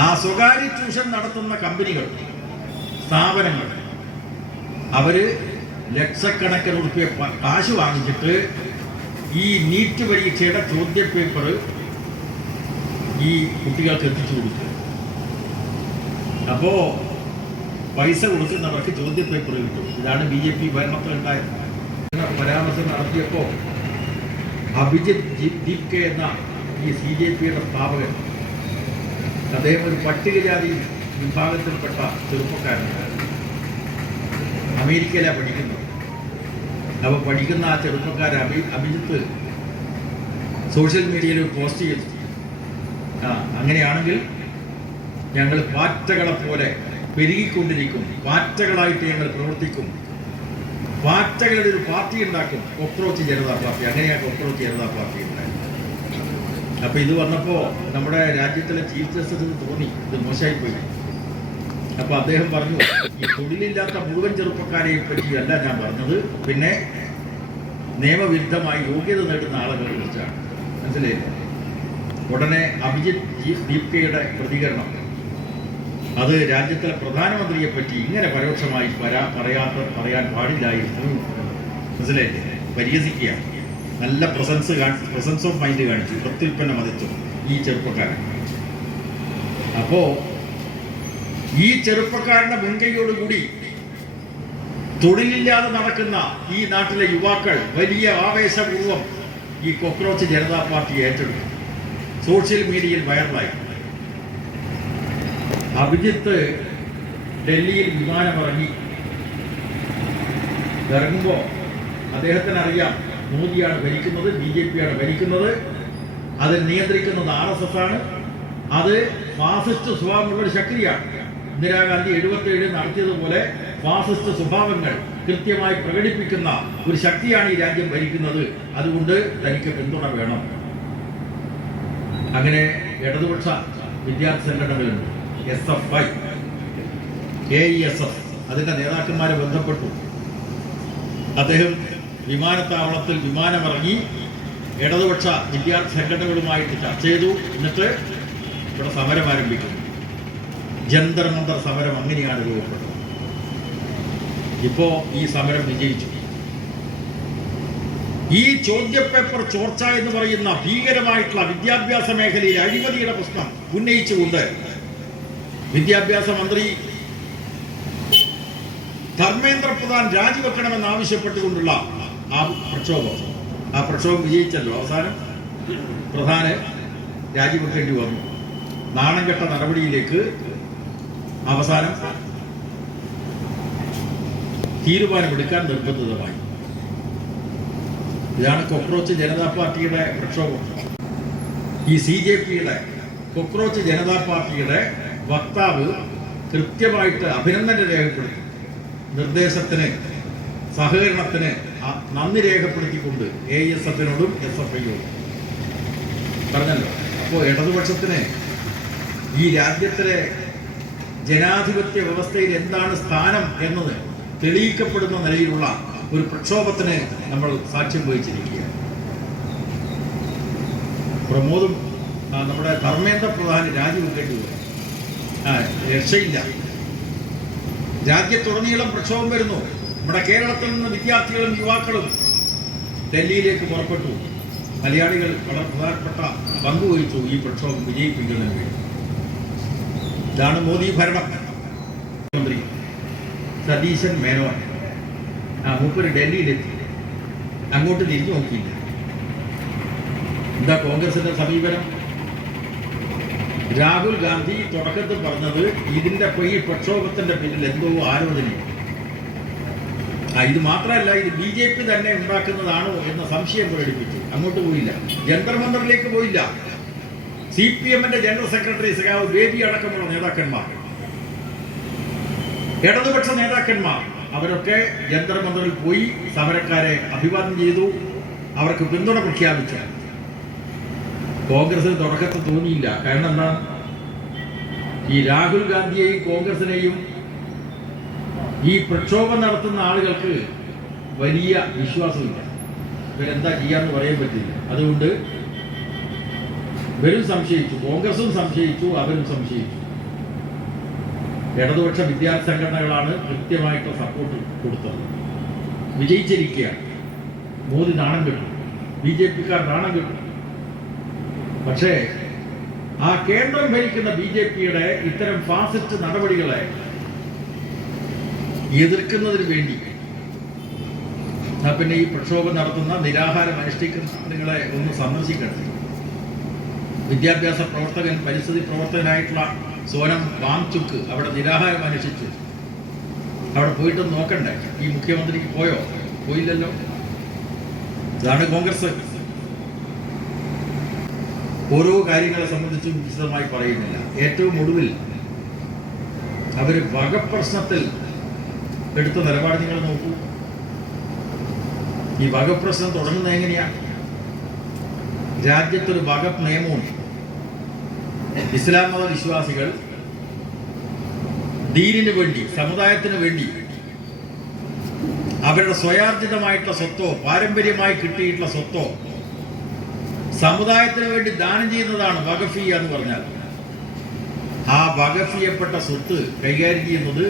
ആ സ്വകാര്യ ട്യൂഷൻ നടത്തുന്ന കമ്പനികൾ, സ്ഥാപനങ്ങൾ, അവര് ലക്ഷക്കണക്കിന് റുപ്യ കാശ് വാങ്ങിച്ചിട്ട് ഈ നീറ്റ് പരീക്ഷയുടെ ചോദ്യപേപ്പർ ഈ കുട്ടികൾക്ക് എത്തിച്ചു കൊടുക്കും. അപ്പോ പൈസ കൊടുക്കുന്നവർക്ക് ചോദ്യപേപ്പർ കിട്ടും. ഇതാണ് BJP ഭരണത്തിലുണ്ടായത്. പരാമർശം നടത്തിയപ്പോൾ അഭിജിത്ത് ദീപ് കെ എന്ന ഈ CJPയുടെ സ്ഥാപകൻ, അദ്ദേഹം ഒരു പട്ടികജാതി വിഭാഗത്തിൽപ്പെട്ട ചെറുപ്പക്കാരനാണ്. അമേരിക്കയിലാണ് പഠിക്കുന്നത്. അപ്പോൾ പഠിക്കുന്ന ആ ചെറുപ്പക്കാരൻ അഭിജിത്ത് സോഷ്യൽ മീഡിയയിൽ പോസ്റ്റ് ചെയ്തു, അങ്ങനെയാണെങ്കിൽ ഞങ്ങൾ പാറ്റകളെ പോലെ പെരുകിക്കൊണ്ടിരിക്കും, പാറ്റകളായിട്ട് ഞങ്ങൾ പ്രവർത്തിക്കും, പാറ്റകളുടെ ഒരു പാർട്ടി ഉണ്ടാക്കും, കോക്രോച്ച് ജനതാ പാർട്ടി. അങ്ങനെയാണ് കോക്രോച്ച് ജനതാ പാർട്ടി ഉണ്ടായത്. അപ്പൊ ഇത് വന്നപ്പോ നമ്മുടെ രാജ്യത്തിലെ ചീഫ് ജസ്റ്റിസിന് തോന്നി ഇത് മോശമായിപ്പോയി. അപ്പൊ അദ്ദേഹം പറഞ്ഞു, ഈ തൊഴിലില്ലാത്ത മുഴുവൻ ചെറുപ്പക്കാരെയും പറ്റിയല്ല ഞാൻ പറഞ്ഞത്, പിന്നെ നിയമവിരുദ്ധമായി യോഗ്യത നേടുന്ന ആളുകളെ കുറിച്ചാണ്. മനസ്സിലായില്ലേ? ഉടനെ അഭിജിത്ത് ദീപ് കെയുടെ പ്രതികരണം, അത് രാജ്യത്തിലെ പ്രധാനമന്ത്രിയെ പറ്റി ഇങ്ങനെ പരോക്ഷമായി പറയാൻ പാടില്ലായിരുന്നു. മനസ്സിലായില്ലേ? പരിഹസിക്കുക, നല്ല പ്രസൻസ് ഓഫ് മൈൻഡ് കാണിച്ചു, പ്രത്യുൽപ്പന്ന മതിച്ചു ഈ ചെറുപ്പക്കാരൻ. അപ്പോ ഈ ചെറുപ്പക്കാരന്റെ മുൻകൈയോടുകൂടി തൊഴിലില്ലാതെ നടക്കുന്ന ഈ നാട്ടിലെ യുവാക്കൾ വലിയ ആവേശപൂർവ്വം ഈ കോക്രോച്ച് ജനതാ പാർട്ടി ഏറ്റെടുത്തു. സോഷ്യൽ മീഡിയയിൽ വൈറലായി. അഭിജിത്ത് ഡൽഹിയിൽ വിമാനമിറങ്ങി. ഇറങ്ങുമ്പോൾ അദ്ദേഹത്തിന് അറിയാം മോദിയാണ് ഭരിക്കുന്നത്, BJPയാണ് ഭരിക്കുന്നത്, അതിൽ നിയന്ത്രിക്കുന്നത് RSS ആണ്. അത് ഫാസിസ്റ്റ് സ്വഭാവമുള്ള ഒരു ശക്തിയാണ്. ഇന്ദിരാഗാന്ധി 77 നടത്തിയതുപോലെ ഫാസിസ്റ്റ് സ്വഭാവങ്ങൾ കൃത്യമായി പ്രകടിപ്പിക്കുന്ന ഒരു ശക്തിയാണ് ഈ രാജ്യം ഭരിക്കുന്നത്. അതുകൊണ്ട് തനിക്ക് പിന്തുണ വേണം. അങ്ങനെ ഇടതുപക്ഷ വിദ്യാർത്ഥി സംഘടനകളുണ്ട്, SFI, AESF, അതിന്റെ നേതാക്കന്മാരെ ബന്ധപ്പെട്ടു. അദ്ദേഹം വിമാനത്താവളത്തിൽ വിമാനമിറങ്ങി ഇടതുപക്ഷ വിദ്യാർത്ഥി സംഘടനകളുമായിട്ട് ചർച്ച ചെയ്തു. എന്നിട്ട് ഇവിടെ സമരം ആരംഭിക്കുന്നു. ജന്തർ മന്തർ സമരം അങ്ങനെയാണ് രൂപപ്പെട്ടത്. ഇപ്പോ ഈ സമരം വിജയിച്ചു. ഈ ചോദ്യപേപ്പർ ചോർച്ച എന്ന് പറയുന്ന ഭീകരമായിട്ടുള്ള വിദ്യാഭ്യാസ മേഖലയിൽ അഴിമതിയുടെ പ്രശ്നം ഉന്നയിച്ചുകൊണ്ട് വിദ്യാഭ്യാസ മന്ത്രി ധർമ്മേന്ദ്ര പ്രധാൻ രാജിവെക്കണമെന്ന് ആവശ്യപ്പെട്ടുകൊണ്ടുള്ള ആ പ്രക്ഷോഭം വിജയിച്ചല്ലോ. അവസാനം പ്രധാന് രാജിവെക്കേണ്ടി വന്നു. നാണംകെട്ട നടപടിയിലേക്ക് അവസാനം തീരുമാനമെടുക്കാൻ നിർബന്ധിതമായി. ഇതാണ് കോക്രോച്ച് ജനതാ പാർട്ടിയുടെ പ്രക്ഷോഭം. ഈ CJPയുടെ കോക്രോച്ച് ജനതാ പാർട്ടിയുടെ വക്താവ് കൃത്യമായിട്ട് അഭിനന്ദനം രേഖപ്പെടുത്തി. നിർദ്ദേശത്തിന്, സഹകരണത്തിന് നന്ദി രേഖപ്പെടുത്തിക്കൊണ്ട് ASF-നോടും SFI-യോടും പറഞ്ഞല്ലോ. അപ്പോൾ ഇടതുപക്ഷത്തിന് ഈ രാജ്യത്തിലെ ജനാധിപത്യ വ്യവസ്ഥയിൽ എന്താണ് സ്ഥാനം എന്നത് തെളിയിക്കപ്പെടുന്ന നിലയിലുള്ള ഒരു പ്രക്ഷോഭത്തിന് നമ്മൾ സാക്ഷ്യം വഹിച്ചിരിക്കുകയാണ്. പ്രമോദും നമ്മുടെ ധർമ്മേന്ദ്ര പ്രധാൻ രാജിവെക്കേണ്ടി വരും. രക്ഷയില്ല. രാജ്യത്തുടനീളം പ്രക്ഷോഭം വരുന്നു. നമ്മുടെ കേരളത്തിൽ നിന്ന് വിദ്യാർത്ഥികളും യുവാക്കളും ഡൽഹിയിലേക്ക് പുറപ്പെട്ടു. മലയാളികൾ വളരെ പ്രധാനപ്പെട്ട പങ്കുവഹിച്ചു ഈ പ്രക്ഷോഭം വിജയിപ്പിക്കുന്നതിന് വേണ്ടി. ഇതാണ് മോദി ഭരണം. മന്ത്രി സതീശൻ മേനോൻ മൂപ്പര് ഡൽഹിയിലെത്തി. അങ്ങോട്ട് തിരിഞ്ഞു നോക്കിയില്ല. എന്താ കോൺഗ്രസിന്റെ സമീപനം? രാഹുൽ ഗാന്ധി തുടക്കത്തിൽ പറഞ്ഞത് ഇതിന്റെ ഈ പ്രക്ഷോഭത്തിന്റെ പിന്നിൽ എന്തോ ആലോചനയാണ്. ഇത് മാത്രമല്ല, ഇത് BJP തന്നെ ഉണ്ടാക്കുന്നതാണോ എന്ന സംശയം പ്രകടിപ്പിച്ചു. അങ്ങോട്ട് പോയില്ല. ജന്തർ മന്ദറിലേക്ക് പോയില്ല. CPM-ന്റെ ജനറൽ സെക്രട്ടറി സഖാവ് ബേബി അടക്കമുള്ള നേതാക്കന്മാർ, ഇടതുപക്ഷ നേതാക്കന്മാർ, അവരൊക്കെ ജന്തർ മന്ദറിൽ പോയി സമരക്കാരെ അഭിവാദ്യം ചെയ്തു, അവർക്ക് പിന്തുണ പ്രഖ്യാപിച്ചു. കോൺഗ്രസിന് തുടക്കത്തിൽ തോന്നിയില്ല. കാരണം എന്താ? ഈ രാഹുൽ ഗാന്ധിയെയും കോൺഗ്രസിനെയും ഈ പ്രക്ഷോഭം നടത്തുന്ന ആളുകൾക്ക് വലിയ വിശ്വാസമില്ല. ഇവരെന്താ ചെയ്യാന്ന് പറയാൻ പറ്റില്ല. അതുകൊണ്ട് ഇവരും സംശയിച്ചു, കോൺഗ്രസും സംശയിച്ചു, അവരും സംശയിച്ചു. ഇടതുപക്ഷ വിദ്യാർത്ഥി സംഘടനകളാണ് കൃത്യമായിട്ട് സപ്പോർട്ട് കൊടുത്തത്. വിജയിച്ചിരിക്കുകയാണ്. മോദി നാണം കിട്ടും, BJP-ക്കാർ നാണം കിട്ടും. പക്ഷേ ആ കേന്ദ്രം ഭരിക്കുന്ന BJP-യുടെ ഇത്തരം ഫാസിസ്റ്റ് നടപടികളെ എതിർക്കുന്നതിന് വേണ്ടി പിന്നെ ഈ പ്രക്ഷോഭം നടത്തുന്ന നിരാഹാരം അനുഷ്ഠിക്കുന്നങ്ങളെ ഒന്ന് സന്ദർശിക്കണം. വിദ്യാഭ്യാസ പ്രവർത്തകൻ, പരിസ്ഥിതി പ്രവർത്തകനായിട്ടുള്ള സോനം വാങ്ചുക്ക് അവിടെ നിരാഹാരം അനുഷ്ഠിച്ചു. അവിടെ പോയിട്ട് നോക്കണ്ടേ? ഈ മുഖ്യമന്ത്രിക്ക് പോയോ? പോയില്ലല്ലോ. ഇതാണ് കോൺഗ്രസ്. ഓരോ കാര്യങ്ങളെ സംബന്ധിച്ചും വിശദമായി പറയുന്നില്ല. ഏറ്റവും ഒടുവിൽ അവർ വകപ്രശ്നത്തിൽ എടുത്ത നിലപാട് നിങ്ങൾ നോക്കൂ. ഈ വകപ്രശ്നം തുടങ്ങുന്നത് എങ്ങനെയാ? രാജ്യത്തൊരു വകഫ് നിയമമുണ്ട്. ഇസ്ലാം മത വിശ്വാസികൾ ദീനിന് വേണ്ടി, സമുദായത്തിന് വേണ്ടി അവരുടെ സ്വയാർജിതമായിട്ടുള്ള സ്വത്തോ പാരമ്പര്യമായി കിട്ടിയിട്ടുള്ള സ്വത്തോ സമുദായത്തിന് വേണ്ടി ദാനം ചെയ്യുന്നതാണ് വഖഫ് എന്ന് പറഞ്ഞാൽ. ആ വഖഫ് ചെയ്യപ്പെട്ട സ്വത്ത് കൈകാര്യം ചെയ്യുന്നത്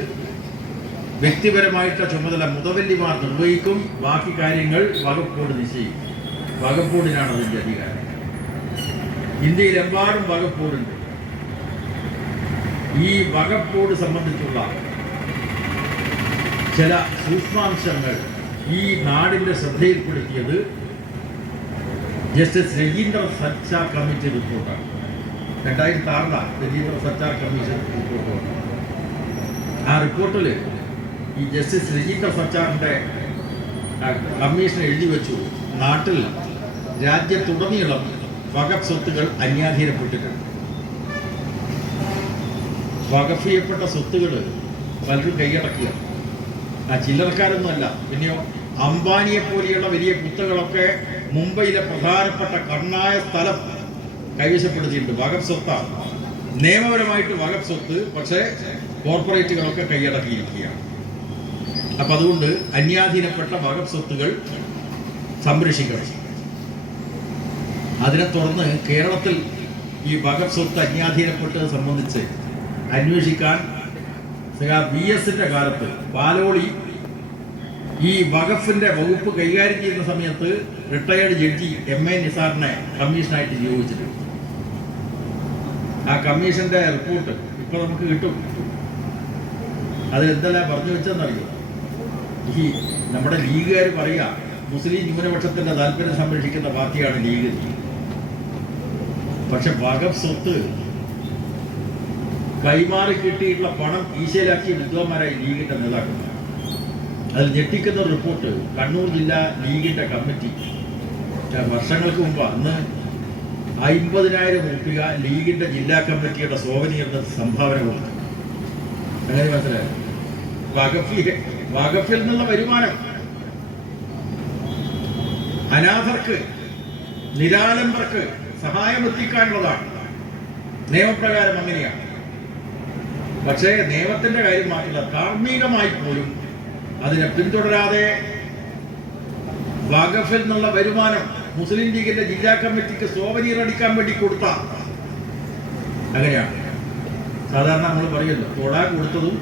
വ്യക്തിപരമായിട്ടുള്ള ചുമതല മുതവല്ലിമാർ നിർവഹിക്കും. ബാക്കി കാര്യങ്ങൾ വഖഫ് ബോർഡ് നിശ്ചയിക്കും. വഖഫ് ബോർഡിനാണ് അതിൻ്റെ അധികാരം. ഇന്ത്യയിലെമ്പാടും വഖഫ് ബോർഡുണ്ട്. ഈ വഖഫ് ബോർഡ് സംബന്ധിച്ചുള്ള ചില സൂക്ഷ്മാംശങ്ങൾ ഈ നാടിൻ്റെ ശ്രദ്ധയിൽപ്പെടുത്തിയത് ജസ്റ്റിസ് രജീന്ദ്ര സച്ചാർ കമ്മിറ്റി റിപ്പോർട്ടാണ്. 2006 രജീന്ദ്ര സച്ചാർ കമ്മീഷൻ റിപ്പോർട്ട്. ആ റിപ്പോർട്ടിൽ ഈ ജസ്റ്റിസ് രജീന്ദ്ര സച്ചാറിൻ്റെ കമ്മീഷൻ എഴുതി വെച്ചു, നാട്ടിൽ രാജ്യത്തുടനീളം വഖഫ് സ്വത്തുകൾ അന്യാധീനപ്പെട്ടിട്ടുണ്ട്. വഖഫ് ചെയ്യപ്പെട്ട സ്വത്തുകൾ പലരും കൈയടക്കുക. ആ ചില്ലറക്കാരൊന്നുമല്ല. പിന്നെയോ അംബാനിയെ പോലെയുള്ള വലിയ കുത്തകളൊക്കെ മുംബൈയിലെ പ്രധാനപ്പെട്ട കണ്ണായ സ്ഥലം കൈവശപ്പെടുത്തിയിട്ടുണ്ട്. വഖഫ് സ്വത്താണ്, നിയമപരമായിട്ട് വഖഫ് സ്വത്ത്. പക്ഷേ കോർപ്പറേറ്റുകളൊക്കെ കൈയടക്കിയിരിക്കുകയാണ്. അപ്പം അതുകൊണ്ട് അന്യാധീനപ്പെട്ട വഖഫ് സ്വത്തുകൾ സംരക്ഷിക്കണം. അതിനെ തുടർന്ന് കേരളത്തിൽ ഈ വഖഫ് സ്വത്ത് അന്യാധീനപ്പെട്ടത് സംബന്ധിച്ച് അന്വേഷിക്കാൻ VS-ന്റെ കാലത്ത് പാലോളി ഈ വഖഫിന്റെ വകുപ്പ് കൈകാര്യം ചെയ്യുന്ന സമയത്ത് റിട്ടയേർഡ് ജഡ്ജി MA നിസാറിനെ കമ്മീഷനായിട്ട് നിയോഗിച്ചിട്ടുണ്ട്. ആ കമ്മീഷന്റെ റിപ്പോർട്ട് ഇപ്പൊ നമുക്ക് കിട്ടും. അതിലെന്തെല്ലാം പറഞ്ഞു വെച്ചെന്നറിയോ? ഈ നമ്മുടെ ലീഗുകാർ പറയുക മുസ്ലിം ന്യൂനപക്ഷത്തിന്റെ താല്പര്യം സംരക്ഷിക്കുന്ന പാർട്ടിയാണ് ലീഗ്. പക്ഷെ വഖഫ് സ്വത്ത് കൈമാറി കിട്ടിയിട്ടുള്ള പണം ഈശയിലാക്കിയ വിദ്വാന്മാരായി ലീഗിന്റെ നേതാക്കൾ. അതിൽ ഞെട്ടിക്കുന്ന റിപ്പോർട്ട് കണ്ണൂർ ജില്ലാ ലീഗിന്റെ കമ്മിറ്റി വർഷങ്ങൾക്ക് മുമ്പ് അന്ന് 50,000 രൂപ ലീഗിന്റെ ജില്ലാ കമ്മിറ്റിയുടെ സോവനീറിന് സംഭാവന കൊടുത്തു. അങ്ങനെ മനസ്സിലായി. വഖഫിൽ നിന്നുള്ള വരുമാനം അനാഥർക്ക്, നിരാലംബർക്ക് സഹായം എത്തിക്കാനുള്ളതാണ്. നിയമപ്രകാരം അങ്ങനെയാണ്. പക്ഷേ നിയമത്തിന്റെ കാര്യം മാത്രമല്ല, ധാർമ്മികമായി പോലും അതിനെ പിന്തുടരാതെ വഖഫിൽ നിന്നുള്ള വരുമാനം മുസ്ലിം ലീഗിന്റെ ജില്ലാ കമ്മിറ്റിക്ക് സോവനീർ അടിക്കാൻ വേണ്ടി കൊടുത്ത, അങ്ങനെയാണ് സാധാരണ നമ്മൾ പറയുമല്ലോ, തൊട കൊടുത്തതും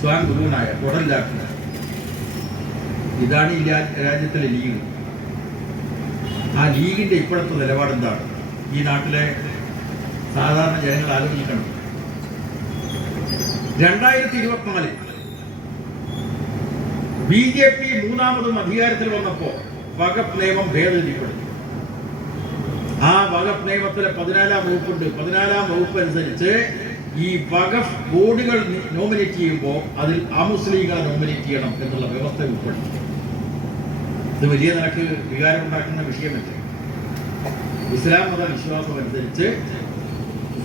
സ്വാൻ ഗുരുവനായ തൊടല്ലാക്കുക. ഇതാണ് ഈ രാജ്യത്തിലെ ലീഗ്. ആ ലീഗിന്റെ ഇപ്പോഴത്തെ നിലപാടെന്താണ്? ഈ നാട്ടിലെ സാധാരണ ജനങ്ങൾ ആലോചിക്കണം. 2024 BJP മൂന്നാമതും അധികാരത്തിൽ വന്നപ്പോ വഖഫ് നിയമം ഭേദഗതിപ്പെടുത്തി. ആ വഖഫ് നിയമത്തിലെ 14-ാം വകുപ്പുണ്ട്. 14-ാം വകുപ്പ് അനുസരിച്ച് ഈ വഖഫ് ബോർഡുകൾ നോമിനേറ്റ് ചെയ്യുമ്പോൾ അതിൽ അമുസ്ലിങ്ങളെ നോമിനേറ്റ് ചെയ്യണം എന്നുള്ള വ്യവസ്ഥ ഉൾപ്പെടുത്തി. ഇത് വലിയ നിലക്ക് വികാരമുണ്ടാക്കുന്ന വിഷയമല്ല. ഇസ്ലാം മത വിശ്വാസം അനുസരിച്ച്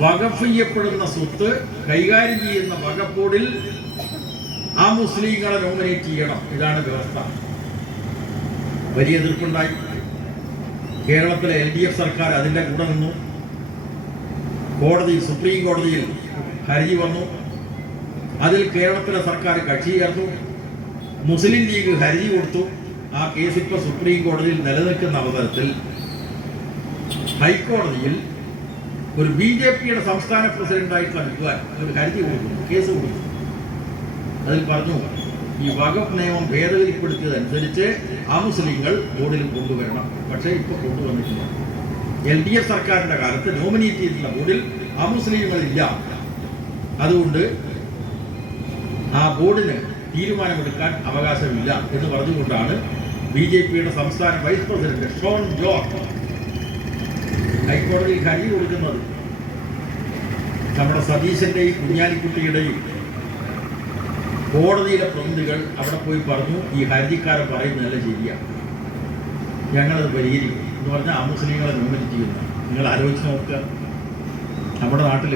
വഖഫ് ചെയ്യപ്പെടുന്ന സ്വത്ത് കൈകാര്യം ചെയ്യുന്ന വഖഫ് ബോർഡിൽ ആ മുസ്ലിങ്ങളെ നോമിനേറ്റ് ചെയ്യണം. ഇതാണ് വ്യവസ്ഥ. വലിയ എതിർപ്പുണ്ടായി. കേരളത്തിലെ LDF സർക്കാർ അതിൻ്റെ കൂടെ നിന്നു. കോടതി, സുപ്രീം കോടതിയിൽ ഹർജി വന്നു. അതിൽ കേരളത്തിലെ സർക്കാർ കക്ഷി ചേർന്നു. മുസ്ലിം ലീഗ് ഹർജി കൊടുത്തു. ആ കേസ് ഇപ്പോൾ സുപ്രീം കോടതിയിൽ നിലനിൽക്കുന്ന അവസരത്തിൽ ഹൈക്കോടതിയിൽ ഒരു BJPയുടെ സംസ്ഥാന പ്രസിഡന്റായിട്ടുള്ള വിദ്വാൻ ഒരു ഹർജി കൊടുക്കുന്നു, കേസ് കൊടുത്തു. അതിൽ പറഞ്ഞു, ഈ വഖഫ് നിയമം ഭേദഗതിപ്പെടുത്തിയതനുസരിച്ച് ആ മുസ്ലിങ്ങൾ ബോർഡിൽ കൊണ്ടുവരണം. പക്ഷേ ഇപ്പോൾ കൊണ്ടുവന്നിട്ടില്ല. LDF സർക്കാരിന്റെ കാലത്ത് നോമിനേറ്റ് ചെയ്തിട്ടുള്ള ബോർഡിൽ ആ മുസ്ലിങ്ങളില്ല. അതുകൊണ്ട് ആ ബോർഡിന് തീരുമാനമെടുക്കാൻ അവകാശമില്ല എന്ന് പറഞ്ഞുകൊണ്ടാണ് BJPയുടെ സംസ്ഥാന വൈസ് പ്രസിഡന്റ് ഷോൺ ജോർജ് ഹൈക്കോടതിയിൽ ഹർജി കൊടുക്കുന്നത്. നമ്മുടെ സതീശന്റെയും കുഞ്ഞാലിക്കുട്ടിയുടെയും കോടതിയിലെ പ്രതിനിധികൾ അവിടെ പോയി പറഞ്ഞു, ഈ ഹർജിക്കാരൻ പറയുന്നതല്ല ശരിയാണ്, ഞങ്ങളത് പരിഹരിക്കും എന്ന് പറഞ്ഞാൽ ആ മുസ്ലിങ്ങളെ നോമിനേറ്റ് ചെയ്യുന്നു. നിങ്ങൾ ആലോചിച്ച് നോക്കുക. നമ്മുടെ നാട്ടിൽ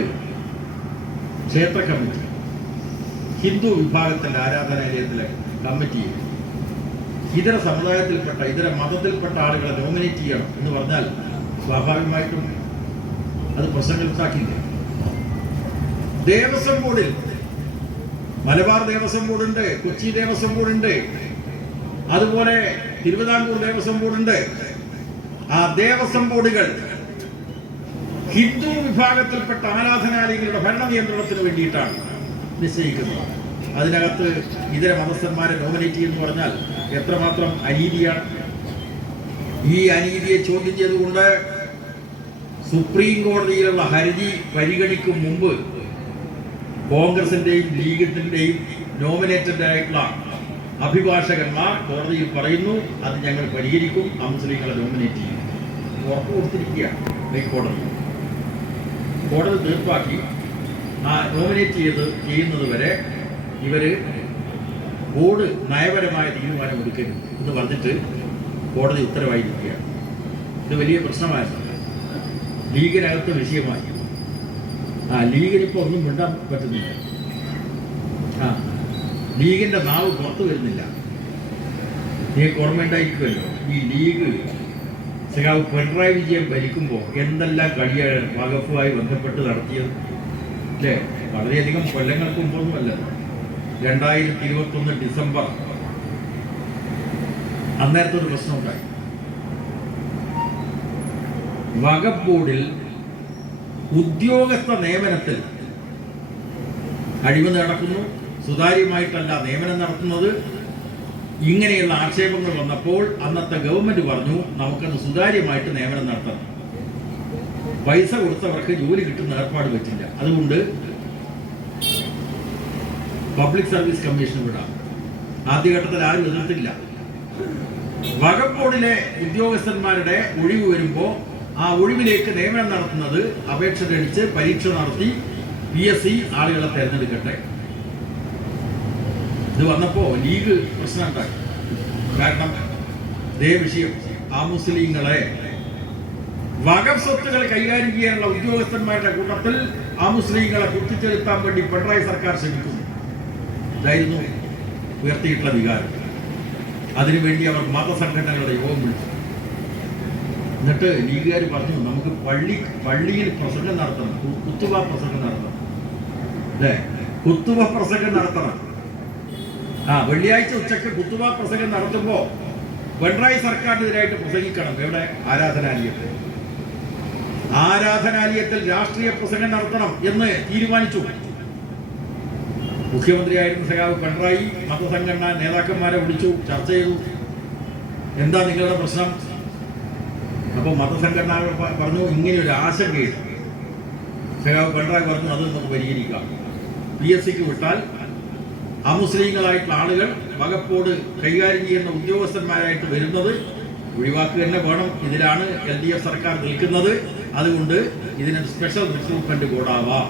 ക്ഷേത്ര കമ്മിറ്റി, ഹിന്ദു വിഭാഗത്തിൻ്റെ ആരാധനാലയത്തിലെ കമ്മിറ്റി ഇതര സമുദായത്തിൽപ്പെട്ട, ഇതര മതത്തിൽപ്പെട്ട ആളുകളെ നോമിനേറ്റ് ചെയ്യണം എന്ന് പറഞ്ഞാൽ സ്വാഭാവികമായിട്ടും അത് പ്രശ്നങ്ങൾ ഉണ്ടാക്കില്ല. ദേവസ്വം ബോർഡിൽ മലബാർ ദേവസ്വം ബോർഡുണ്ട്, കൊച്ചി ദേവസ്വം ബോർഡുണ്ട്, അതുപോലെ തിരുവിതാംകൂർ ദേവസ്വം ബോർഡുണ്ട്. ആ ദേവസ്വം ബോർഡുകൾ ഹിന്ദു വിഭാഗത്തിൽപ്പെട്ട ആരാധനാലയങ്ങളുടെ ഭരണ നിയന്ത്രണത്തിന് വേണ്ടിയിട്ടാണ് നിശ്ചയിക്കുന്നത്. അതിനകത്ത് ഇതര മതസ്ഥന്മാരെ നോമിനേറ്റ് ചെയ്യുന്നു പറഞ്ഞാൽ എത്രമാത്രം അനീതിയാണ്. ഈ അനീതിയെ ചോദ്യം ചെയ്തുകൊണ്ട് സുപ്രീം കോടതിയിലുള്ള ഹർജി പരിഗണിക്കും മുമ്പ് കോൺഗ്രസിന്റെയും ലീഗിന്റെയും നോമിനേറ്റഡ് ആയിട്ടുള്ള അഭിഭാഷകന്മാർ കോടതിയിൽ പറയുന്നു, അത് ഞങ്ങൾ പരിഹരിക്കും, ആ മുസ്ലിങ്ങളെ നോമിനേറ്റ് ചെയ്യും. ഉറപ്പ് കൊടുത്തിരിക്കുകയാണ് ഹൈക്കോടതി. കോടതി തീർപ്പാക്കി ആ നോമിനേറ്റ് ചെയ്യുന്നത് വരെ ഇവര് ബോർഡ് നയപരമായ തീരുമാനം എടുക്കരുത് എന്ന് പറഞ്ഞിട്ട് കോടതി ഉത്തരവായിരിക്കുകയാണ്. ഇത് വലിയ പ്രശ്നമായിരുന്നു. ലീഗിനകത്ത് വിഷയമായി. ലീഗിനിപ്പോൾ ഒന്നും മിണ്ടാൻ പറ്റുന്നില്ല. ലീഗിന്റെ നാവ് പുറത്തു വരുന്നില്ല. നിങ്ങൾക്ക് ഓർമ്മയുണ്ടായിരിക്കുമല്ലോ, ഈ ലീഗ് സഖാവ് പിണറായി വിജയൻ ഭരിക്കുമ്പോൾ എന്തെല്ലാം കളിയാണ് വഖഫുമായി ബന്ധപ്പെട്ട് നടത്തിയത് അല്ലേ? വളരെയധികം കൊല്ലങ്ങൾക്ക് മുമ്പൊന്നുമല്ല. 2021 ഡിസംബർ അന്നേരത്തെ ഒരു പ്രശ്നമുണ്ടായി. വഖഫ് ബോർഡിൽ ഉദ്യോഗസ്ഥ നിയമനത്തിൽ അഴിമതി നടക്കുന്നു, സുതാര്യമായിട്ടല്ല നിയമനം നടത്തുന്നത്. ഇങ്ങനെയുള്ള ആക്ഷേപങ്ങൾ വന്നപ്പോൾ അന്നത്തെ ഗവൺമെന്റ് പറഞ്ഞു, നമുക്കത് സുതാര്യമായിട്ട് നിയമനം നടത്തണം. പൈസ കൊടുത്തവർക്ക് ജോലി കിട്ടുന്ന ഏർപ്പാട് പറ്റില്ല, അതുകൊണ്ട് പബ്ലിക് സർവീസ് കമ്മീഷൻ വിടാം. ആദ്യഘട്ടത്തിൽ ആരും എതിർത്തില്ല. വഖഫ് ബോർഡിലെ ഉദ്യോഗസ്ഥന്മാരുടെ ഒഴിവ് വരുമ്പോൾ ആ ഒഴിവിലേക്ക് നിയമനം നടത്തുന്നത് അപേക്ഷ ക്ഷണിച്ച് പരീക്ഷ നടത്തി PSC ആളുകളെ തിരഞ്ഞെടുക്കട്ടെ. ഇത് വന്നപ്പോ ലീഗ് പ്രശ്നം ഉണ്ടായി. കാരണം ഇതേ വിഷയം, ആ മുസ്ലിങ്ങളെ വഖഫ് സ്വത്തുകൾ കൈകാര്യം ചെയ്യാനുള്ള ഉദ്യോഗസ്ഥന്മാരുടെ കൂട്ടത്തിൽ ആ മുസ്ലിങ്ങളെ കുത്തിച്ചെലുത്താൻ വേണ്ടി പിണറായി സർക്കാർ ശ്രമിക്കുന്നു. ഇതായിരുന്നു ഉയർത്തിയിട്ടുള്ള വികാരം. അതിനുവേണ്ടി അവർ മതസംഘടനകളുടെ യോഗം വിളിച്ചു. എന്നിട്ട് ലീഗുകാർ പറഞ്ഞു, നമുക്ക് പള്ളിയിൽ പ്രസംഗം നടത്തണം, കുത്തുബ പ്രസംഗം നടത്തണം, അല്ലേ? കുത്തുബ പ്രസംഗം നടത്തണം. വെള്ളിയാഴ്ച ഉച്ചക്ക് കുത്തുബ പ്രസംഗം നടത്തുമ്പോൾ പിണറായി സർക്കാരിനെതിരായിട്ട് പ്രസംഗിക്കണം. എവിടെ? ആരാധനാലയത്തിൽ രാഷ്ട്രീയ പ്രസംഗം നടത്തണം എന്ന് തീരുമാനിച്ചു. മുഖ്യമന്ത്രിയായിരുന്ന സഖാവ് പിണറായി മതസംഘടനാ നേതാക്കന്മാരെ വിളിച്ചു, ചർച്ച ചെയ്തു. എന്താ നിങ്ങളുടെ പ്രശ്നം? അപ്പോൾ മതസംഘടനകൾ പറഞ്ഞു, ഇങ്ങനെ ഒരു ആശങ്കയുണ്ട്. സഖാവ് പിണറായി പറഞ്ഞു, അത് നമുക്ക് പരിഹരിക്കാം. PSCക്ക് വിട്ടാൽ അമുസ്ലിങ്ങളായിട്ടുള്ള ആളുകൾ വകുപ്പോട് കൈകാര്യം ചെയ്യുന്ന ഉദ്യോഗസ്ഥന്മാരായിട്ട് വരുന്നത് ഒഴിവാക്കുക തന്നെ വേണം. ഇതിലാണ് LDF സർക്കാർ നിൽക്കുന്നത്. അതുകൊണ്ട് ഇതിനൊരു സ്പെഷ്യൽ റിക്രൂട്ട്മെന്റ് ബോർഡാവാം.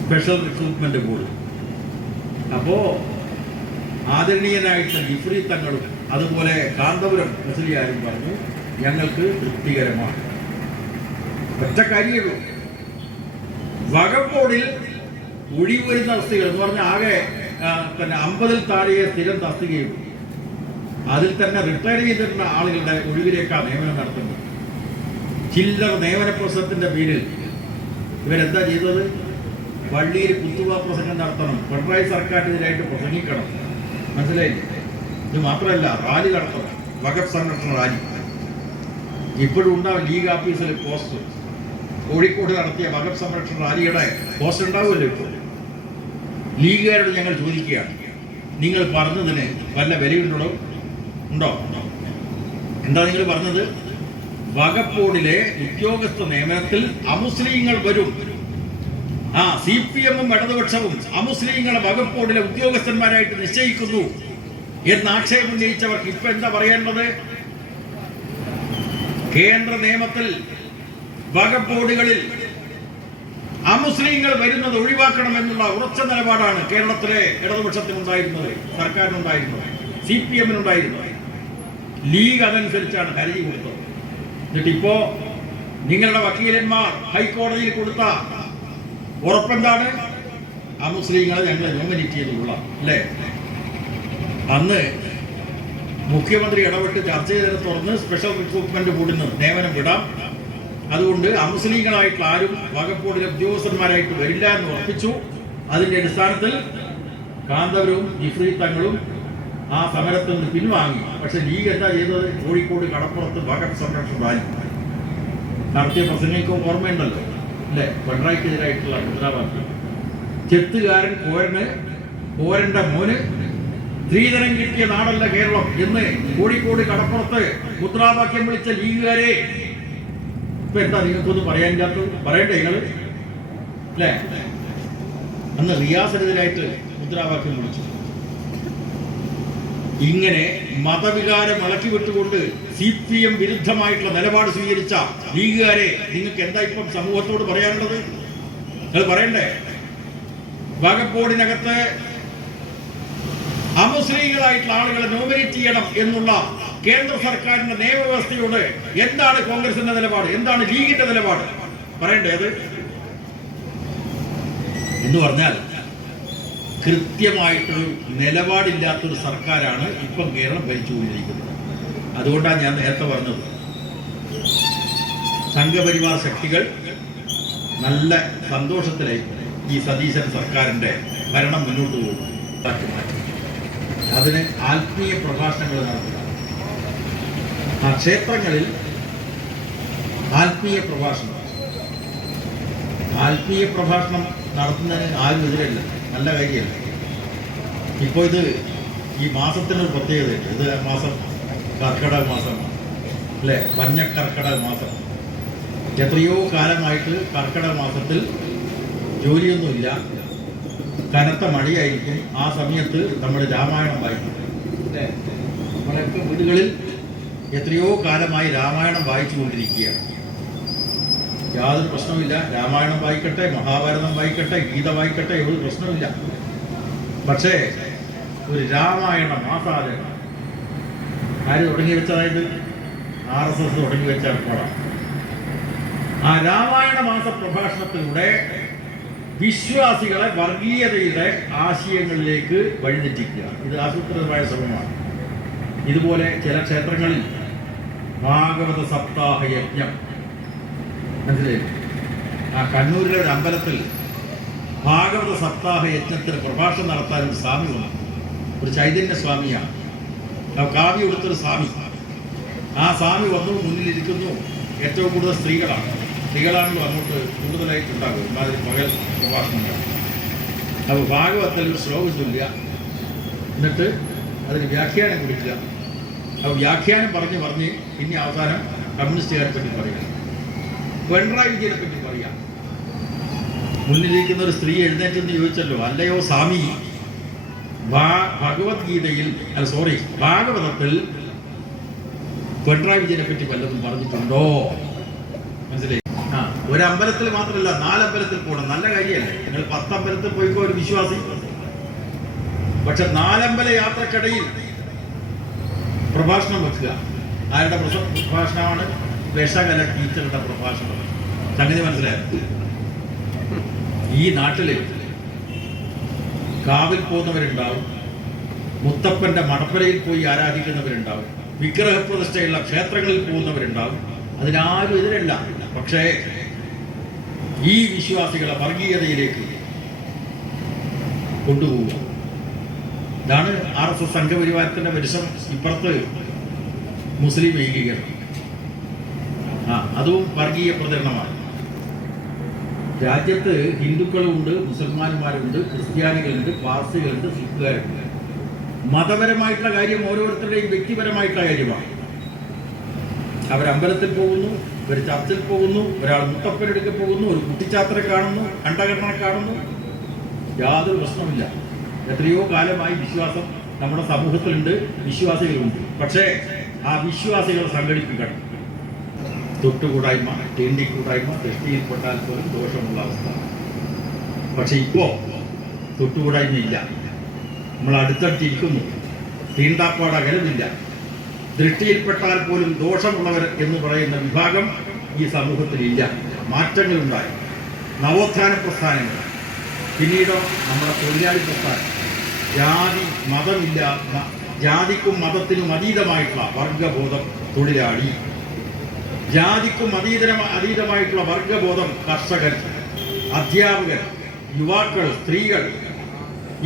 Special recruitment board. അപ്പോൾ ആദരണീയനായിട്ടുള്ള ജിഫ്രി തങ്ങളും അതുപോലെ കാന്തപുരം മുസ്ലിയാരും പറഞ്ഞു, ഞങ്ങൾക്ക് തൃപ്തികരമാണ്. ഒറ്റ കാര്യമുള്ളൂ, വഖഫ് ബോർഡിൽ ഒഴിവ് വരുന്ന തസ്തികകൾ എന്ന് പറഞ്ഞാൽ ആകെ 50-ൽ താഴെ സ്ഥിരം തസ്തികയും അതിൽ തന്നെ റിട്ടയർ ചെയ്തിട്ടുള്ള ആളുകളുടെ ഒഴിവിലേക്കാണ് നിയമനം നടത്തുന്നത്. ചില്ലർ നിയമന പ്രശ്നത്തിന്റെ പേരിൽ ഇവരെന്താ ചെയ്തത്? പള്ളിയിൽ കുത്തുബ പ്രസംഗം നടത്തണം, പിണറായി സർക്കാരിനെതിരായിട്ട് പ്രസംഗിക്കണം. മനസ്സിലായില്ലേ? ഇത് മാത്രമല്ല, റാലി നടത്തണം, വഖഫ് സംരക്ഷണ റാലി. ഇപ്പോഴും ഉണ്ടാവും ലീഗ് ഓഫീസിൽ പോസ്റ്റ്. കോഴിക്കോട് നടത്തിയ വഖഫ് സംരക്ഷണ റാലിയുടെ പോസ്റ്റ് ഉണ്ടാവുമല്ലോ. ഇപ്പോൾ ലീഗുകാരോട് ഞങ്ങൾ ചോദിക്കുകയാണ്, നിങ്ങൾ പറഞ്ഞതിന് വല്ല വിലയുണ്ടോ? ഉണ്ടോ? എന്താ നിങ്ങൾ പറഞ്ഞത്? വഖഫ് ബോർഡിലെ ഉദ്യോഗസ്ഥ നിയമനത്തിൽ അമുസ്ലിങ്ങൾ വരും. CPM-ഉം ഇടതുപക്ഷവും അമുസ്ലിങ്ങളെ വഖഫ് ബോർഡിലെ ഉദ്യോഗസ്ഥന്മാരായിട്ട് നിശ്ചയിക്കുന്നു എന്ന് ആക്ഷേപം ഉന്നയിച്ചവർക്ക് ഇപ്പൊ എന്താ പറയേണ്ടത്? കേന്ദ്ര നിയമത്തിൽ വഖഫ് ബോർഡുകളിൽ അമുസ്ലിങ്ങൾ വരുന്നത് ഒഴിവാക്കണമെന്നുള്ള ഉറച്ച നിലപാടാണ് കേരളത്തിലെ ഇടതുപക്ഷത്തിനുണ്ടായിരുന്നത്, സർക്കാരിനുണ്ടായിരുന്നത്, CPM-നുണ്ടായിരുന്നത്. ലീഗ് അതനുസരിച്ചാണ് ഹർജി കൊടുത്തത്. എന്നിട്ടിപ്പോ നിങ്ങളുടെ വക്കീലന്മാർ ഹൈക്കോടതിയിൽ കൊടുത്ത ഉറപ്പെന്താണ്? അമുസ്ലിങ്ങളെ ഞങ്ങൾ നോമിനേറ്റ് ചെയ്തുള്ള, അല്ലേ? അന്ന് മുഖ്യമന്ത്രി ഇടപെട്ട് ചർച്ച ചെയ്തതിനെ തുടർന്ന് സ്പെഷ്യൽ റിക്രൂട്ട്മെന്റ് ബോർഡിൽ നിന്ന് നിയമനം വിടാം, അതുകൊണ്ട് അമുസ്ലിങ്ങളായിട്ടുള്ള ആരും വഖഫ് ബോർഡിലെ ഉദ്യോഗസ്ഥന്മാരായിട്ട് വരില്ല എന്ന് ഉറപ്പിച്ചു. അതിന്റെ അടിസ്ഥാനത്തിൽ കാന്തപുരവും ജിഫ്രി തങ്ങളും ആ സമരത്തിൽ നിന്ന് പിൻവാങ്ങി. പക്ഷെ ലീഗ് എന്താ ചെയ്തത്? കോഴിക്കോട് കടപ്പുറത്ത് വഖഫ് സംരക്ഷണ റാലി നടത്തിയ പ്രസംഗിക്ക് ഓർമ്മയുണ്ടല്ലോ, അല്ലേ? പിണറായിക്കെതിരായിട്ടുള്ള മുദ്രാവാക്യം. ചെത്തുകാരൻ കോരന്റെ മോന് സ്ത്രീധനം കിട്ടിയ നാടല്ല കേരളം എന്ന് കോഴിക്കോട് കടപ്പുറത്ത് മുദ്രാവാക്യം വിളിച്ച ലീഗുകാരെ ഇപ്പൊ എന്താ നിങ്ങൾക്കൊന്നും പറയാൻ പറ്റാത്തത്? പറയണ്ടേ നിങ്ങൾ, അല്ലേ? അന്ന് റിയാസിനെതിരായിട്ട് മുദ്രാവാക്യം വിളിച്ചു. ഇങ്ങനെ മതവികാരം ഇളക്കി വിട്ടുകൊണ്ട് CPM വിരുദ്ധമായിട്ടുള്ള നിലപാട് സ്വീകരിച്ച ലീഗുകാരെ നിങ്ങൾക്ക് എന്താ ഇപ്പം സമൂഹത്തോട് പറയാനുള്ളത്? നിങ്ങൾ പറയണ്ടേ? വഖഫ് ബോർഡിനകത്ത് അമുസ്ലിങ്ങളായിട്ടുള്ള ആളുകളെ നോമിനേറ്റ് ചെയ്യണം എന്നുള്ള കേന്ദ്ര സർക്കാരിന്റെ നിയമവ്യവസ്ഥയോട് എന്താണ് കോൺഗ്രസിന്റെ നിലപാട്? എന്താണ് ലീഗിന്റെ നിലപാട്? പറയണ്ടേ അത്? എന്ന് പറഞ്ഞാൽ കൃത്യമായിട്ടൊരു നിലപാടില്ലാത്തൊരു സർക്കാരാണ് ഇപ്പം കേരളം ഭരിച്ചുകൊണ്ടിരിക്കുന്നത്. അതുകൊണ്ടാണ് ഞാൻ നേരത്തെ പറഞ്ഞത്, സംഘപരിവാർ ശക്തികൾ നല്ല സന്തോഷത്തിലായി ഈ സതീശൻ സർക്കാരിന്റെ ഭരണം മുന്നോട്ട് പോകും. അതിന് ആത്മീയ പ്രഭാഷണങ്ങൾ നടത്തുക, ക്ഷേത്രങ്ങളിൽ ആത്മീയ പ്രഭാഷണം നടത്തുന്നതിന് ആരും എതിരല്ല, നല്ല കാര്യമല്ല. ഇപ്പോൾ ഇത് ഈ മാസത്തിനൊരു പ്രത്യേകതയുണ്ട്. ഇത് മാസം കർക്കിടക മാസമാണ്, അല്ലേ? പഞ്ഞക്കർക്കിടക മാസം. എത്രയോ കാലമായിട്ട് കർക്കിടക മാസത്തിൽ ജോലിയൊന്നുമില്ല, കനത്ത മഴയായിരിക്കും. ആ സമയത്ത് നമ്മൾ രാമായണം വായിക്കും, അല്ലേ? നമ്മളൊക്കെ വീടുകളിൽ എത്രയോ കാലമായി രാമായണം വായിച്ചുകൊണ്ടിരിക്കുകയാണ്. യാതൊരു പ്രശ്നവുമില്ല. രാമായണം വായിക്കട്ടെ, മഹാഭാരതം വായിക്കട്ടെ, ഗീത വായിക്കട്ടെ, ഒരു പ്രശ്നമില്ല. പക്ഷേ ഒരു രാമായണ മാസാചരണം ആര് തുടങ്ങി വെച്ചതായത്? RSS തുടങ്ങി വെച്ച ഏർപ്പാടാണ്. ആ രാമായണ മാസ പ്രഭാഷണത്തിലൂടെ വിശ്വാസികളെ വർഗീയതയുടെ ആശയങ്ങളിലേക്ക് വഴിതെറ്റിക്കുക. ഇത് ആസൂത്രിതമായ ശ്രമമാണ്. ഇതുപോലെ ചില ക്ഷേത്രങ്ങളിൽ ഭാഗവത സപ്താഹ യജ്ഞം, മനസ്സിലായി, കണ്ണൂരിലെ ഒരു അമ്പലത്തിൽ ഭാഗവത സപ്താഹ യജ്ഞത്തിന് പ്രഭാഷണം നടത്താൻ ഒരു സ്വാമി വന്നു. ഒരു ചൈതന്യ സ്വാമിയാണ്, കാവ്യ കൊടുത്തൊരു സ്വാമി. ആ സ്വാമി വന്നു, മുന്നിലിരിക്കുന്നു. ഏറ്റവും കൂടുതൽ സ്ത്രീകളാണല്ലോ അങ്ങോട്ട് കൂടുതലായിട്ടുണ്ടാകും ഒരുമാതിരി പകൽ പ്രഭാഷണങ്ങൾ. അപ്പോൾ ഭാഗവതത്തിൽ ഒരു ശ്ലോകം ചൊല്ലുക, എന്നിട്ട് അതിന് വ്യാഖ്യാനം കൊടുക്കുക. അപ്പോൾ വ്യാഖ്യാനം പറഞ്ഞ് പിന്നെ അവസാനം കമ്മ്യൂണിസ്റ്റുകാരെ പറ്റി പറയുക, പിണറായി വിജയനെ പറ്റി പറയുക. മുന്നിലിരിക്കുന്ന ഒരു സ്ത്രീ എഴുന്നേറ്റെന്ന് ചോദിച്ചല്ലോ, അല്ലയോ സ്വാമി, ഭാഗവതത്തിൽ പിണറായി വിജയനെ പറ്റി വല്ലതും പറഞ്ഞിട്ടുണ്ടോ? മനസ്സിലായി? ഒരു അമ്പലത്തിൽ മാത്രമല്ല, 4 അമ്പലത്തിൽ പോകണം. നല്ല കാര്യമല്ലേ? നിങ്ങൾ 10 അമ്പലത്തിൽ പോയിക്കോ ഒരു വിശ്വാസി. പക്ഷെ 4 അമ്പല യാത്രക്കിടയിൽ പ്രഭാഷണം വെക്കുക. ആരുടെ പ്രഭാഷണമാണ്? വിഷകല ടീച്ചറുടെ പ്രഭാഷണം. സംഗതി മനസ്സിലായത്? ഈ നാട്ടില് കാവിൽ പോകുന്നവരുണ്ടാവും, മുത്തപ്പന്റെ മടപ്പരയിൽ പോയി ആരാധിക്കുന്നവരുണ്ടാവും, വിഗ്രഹപ്രതിഷ്ഠയുള്ള ക്ഷേത്രങ്ങളിൽ പോകുന്നവരുണ്ടാവും. അതിനാരും എതിരല്ല. പക്ഷേ ഈ വിശ്വാസികളെ വർഗീയതയിലേക്ക് കൊണ്ടുപോവുക. ഇതാണ് RSS സംഘപരിവാരത്തിന്റെ പരിശ്രമം. ഇപ്പുറത്ത് മുസ്ലിം ഏകീകരണം, അതും വർഗീയ പ്രചരണമാണ്. രാജ്യത്ത് ഹിന്ദുക്കളുമുണ്ട്, മുസൽമാന്മാരുണ്ട്, ക്രിസ്ത്യാനികളുണ്ട്, പാർസികളുണ്ട്, സിഖുകാരുണ്ട്. മതപരമായിട്ടുള്ള കാര്യം ഓരോരുത്തരുടെയും വ്യക്തിപരമായിട്ടുള്ള കാര്യമാണ്. അവരമ്പലത്തിൽ പോകുന്നു, ഒരു ചർച്ചിൽ പോകുന്നു, ഒരാൾ മുത്തപ്പനെടുക്കെ പോകുന്നു, ഒരു കുട്ടിച്ചാത്തനെ കാണുന്നു, കണ്ടകരണനെ കാണുന്നു. യാതൊരു പ്രശ്നമില്ല. എത്രയോ കാലമായി വിശ്വാസം നമ്മുടെ സമൂഹത്തിലുണ്ട്, വിശ്വാസികളുണ്ട്. പക്ഷേ ആ വിശ്വാസികളെ സംഘടിപ്പിക്കണം. തൊട്ടുകൂടായ്മ, തീണ്ടിക്കൂടായ്മ, ദൃഷ്ടിയിൽപ്പെട്ടാൽ പോലും ദോഷമുള്ള അവസ്ഥ. പക്ഷെ ഇപ്പോ തൊട്ടുകൂടായ്മയില്ല. നമ്മൾ അടുത്തടുത്തിരിക്കുന്നു, തീണ്ടാപ്പാട് അകലമില്ല. ദൃഷ്ടിയിൽപ്പെട്ടാൽ പോലും ദോഷമുള്ളവർ എന്ന് പറയുന്ന വിഭാഗം ഈ സമൂഹത്തിലില്ല. മാറ്റങ്ങളുണ്ടായി. നവോത്ഥാന പ്രസ്ഥാനങ്ങൾ, പിന്നീട് നമ്മുടെ തൊഴിലാളി പ്രസ്ഥാനം, ജാതി മതമില്ല, ജാതിക്കും മതത്തിനും അതീതമായിട്ടുള്ള വർഗബോധം തൊഴിലാളി, ജാതിക്കും അതീതമായിട്ടുള്ള വർഗബോധം കർഷകർ, അധ്യാപകർ, യുവാക്കൾ, സ്ത്രീകൾ.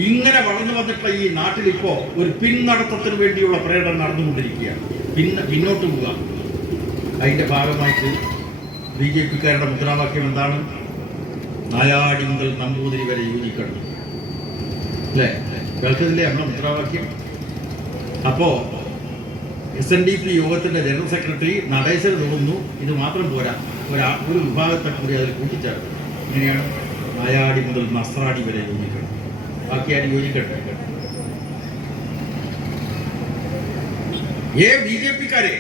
ഇങ്ങനെ വളർന്നു വന്നിട്ടുള്ള ഈ നാട്ടിലിപ്പോ ഒരു പിന്നടത്തത്തിന് വേണ്ടിയുള്ള പ്രകടനം നടന്നുകൊണ്ടിരിക്കുകയാണ്. പിന്നോട്ട് പോവുക. അതിന്റെ ഭാഗമായിട്ട് BJP-ക്കാരുടെ മുദ്രാവാക്യം എന്താണ്? നായാടി മുതൽ നമ്പൂതിരി വരെ യോജിക്കണം. അല്ലേ? കേൾക്കുന്നില്ലേ നമ്മുടെ മുദ്രാവാക്യം? അപ്പോ SNDP യോഗത്തിന്റെ ജനറൽ സെക്രട്ടറി നടേശൻ തോന്നുന്നു ഇത് മാത്രം പോരാ, ഒരു വിഭാഗത്തെ കൂടി അതിൽ കൂട്ടിച്ചേർക്കും. ഇങ്ങനെയാണ് നായാടി മുതൽ നസ്രാടി വരെ യോജിക്കണം. ബാക്കിയാരും യോജിക്കട്ടെ. BJP-ക്കാരെ,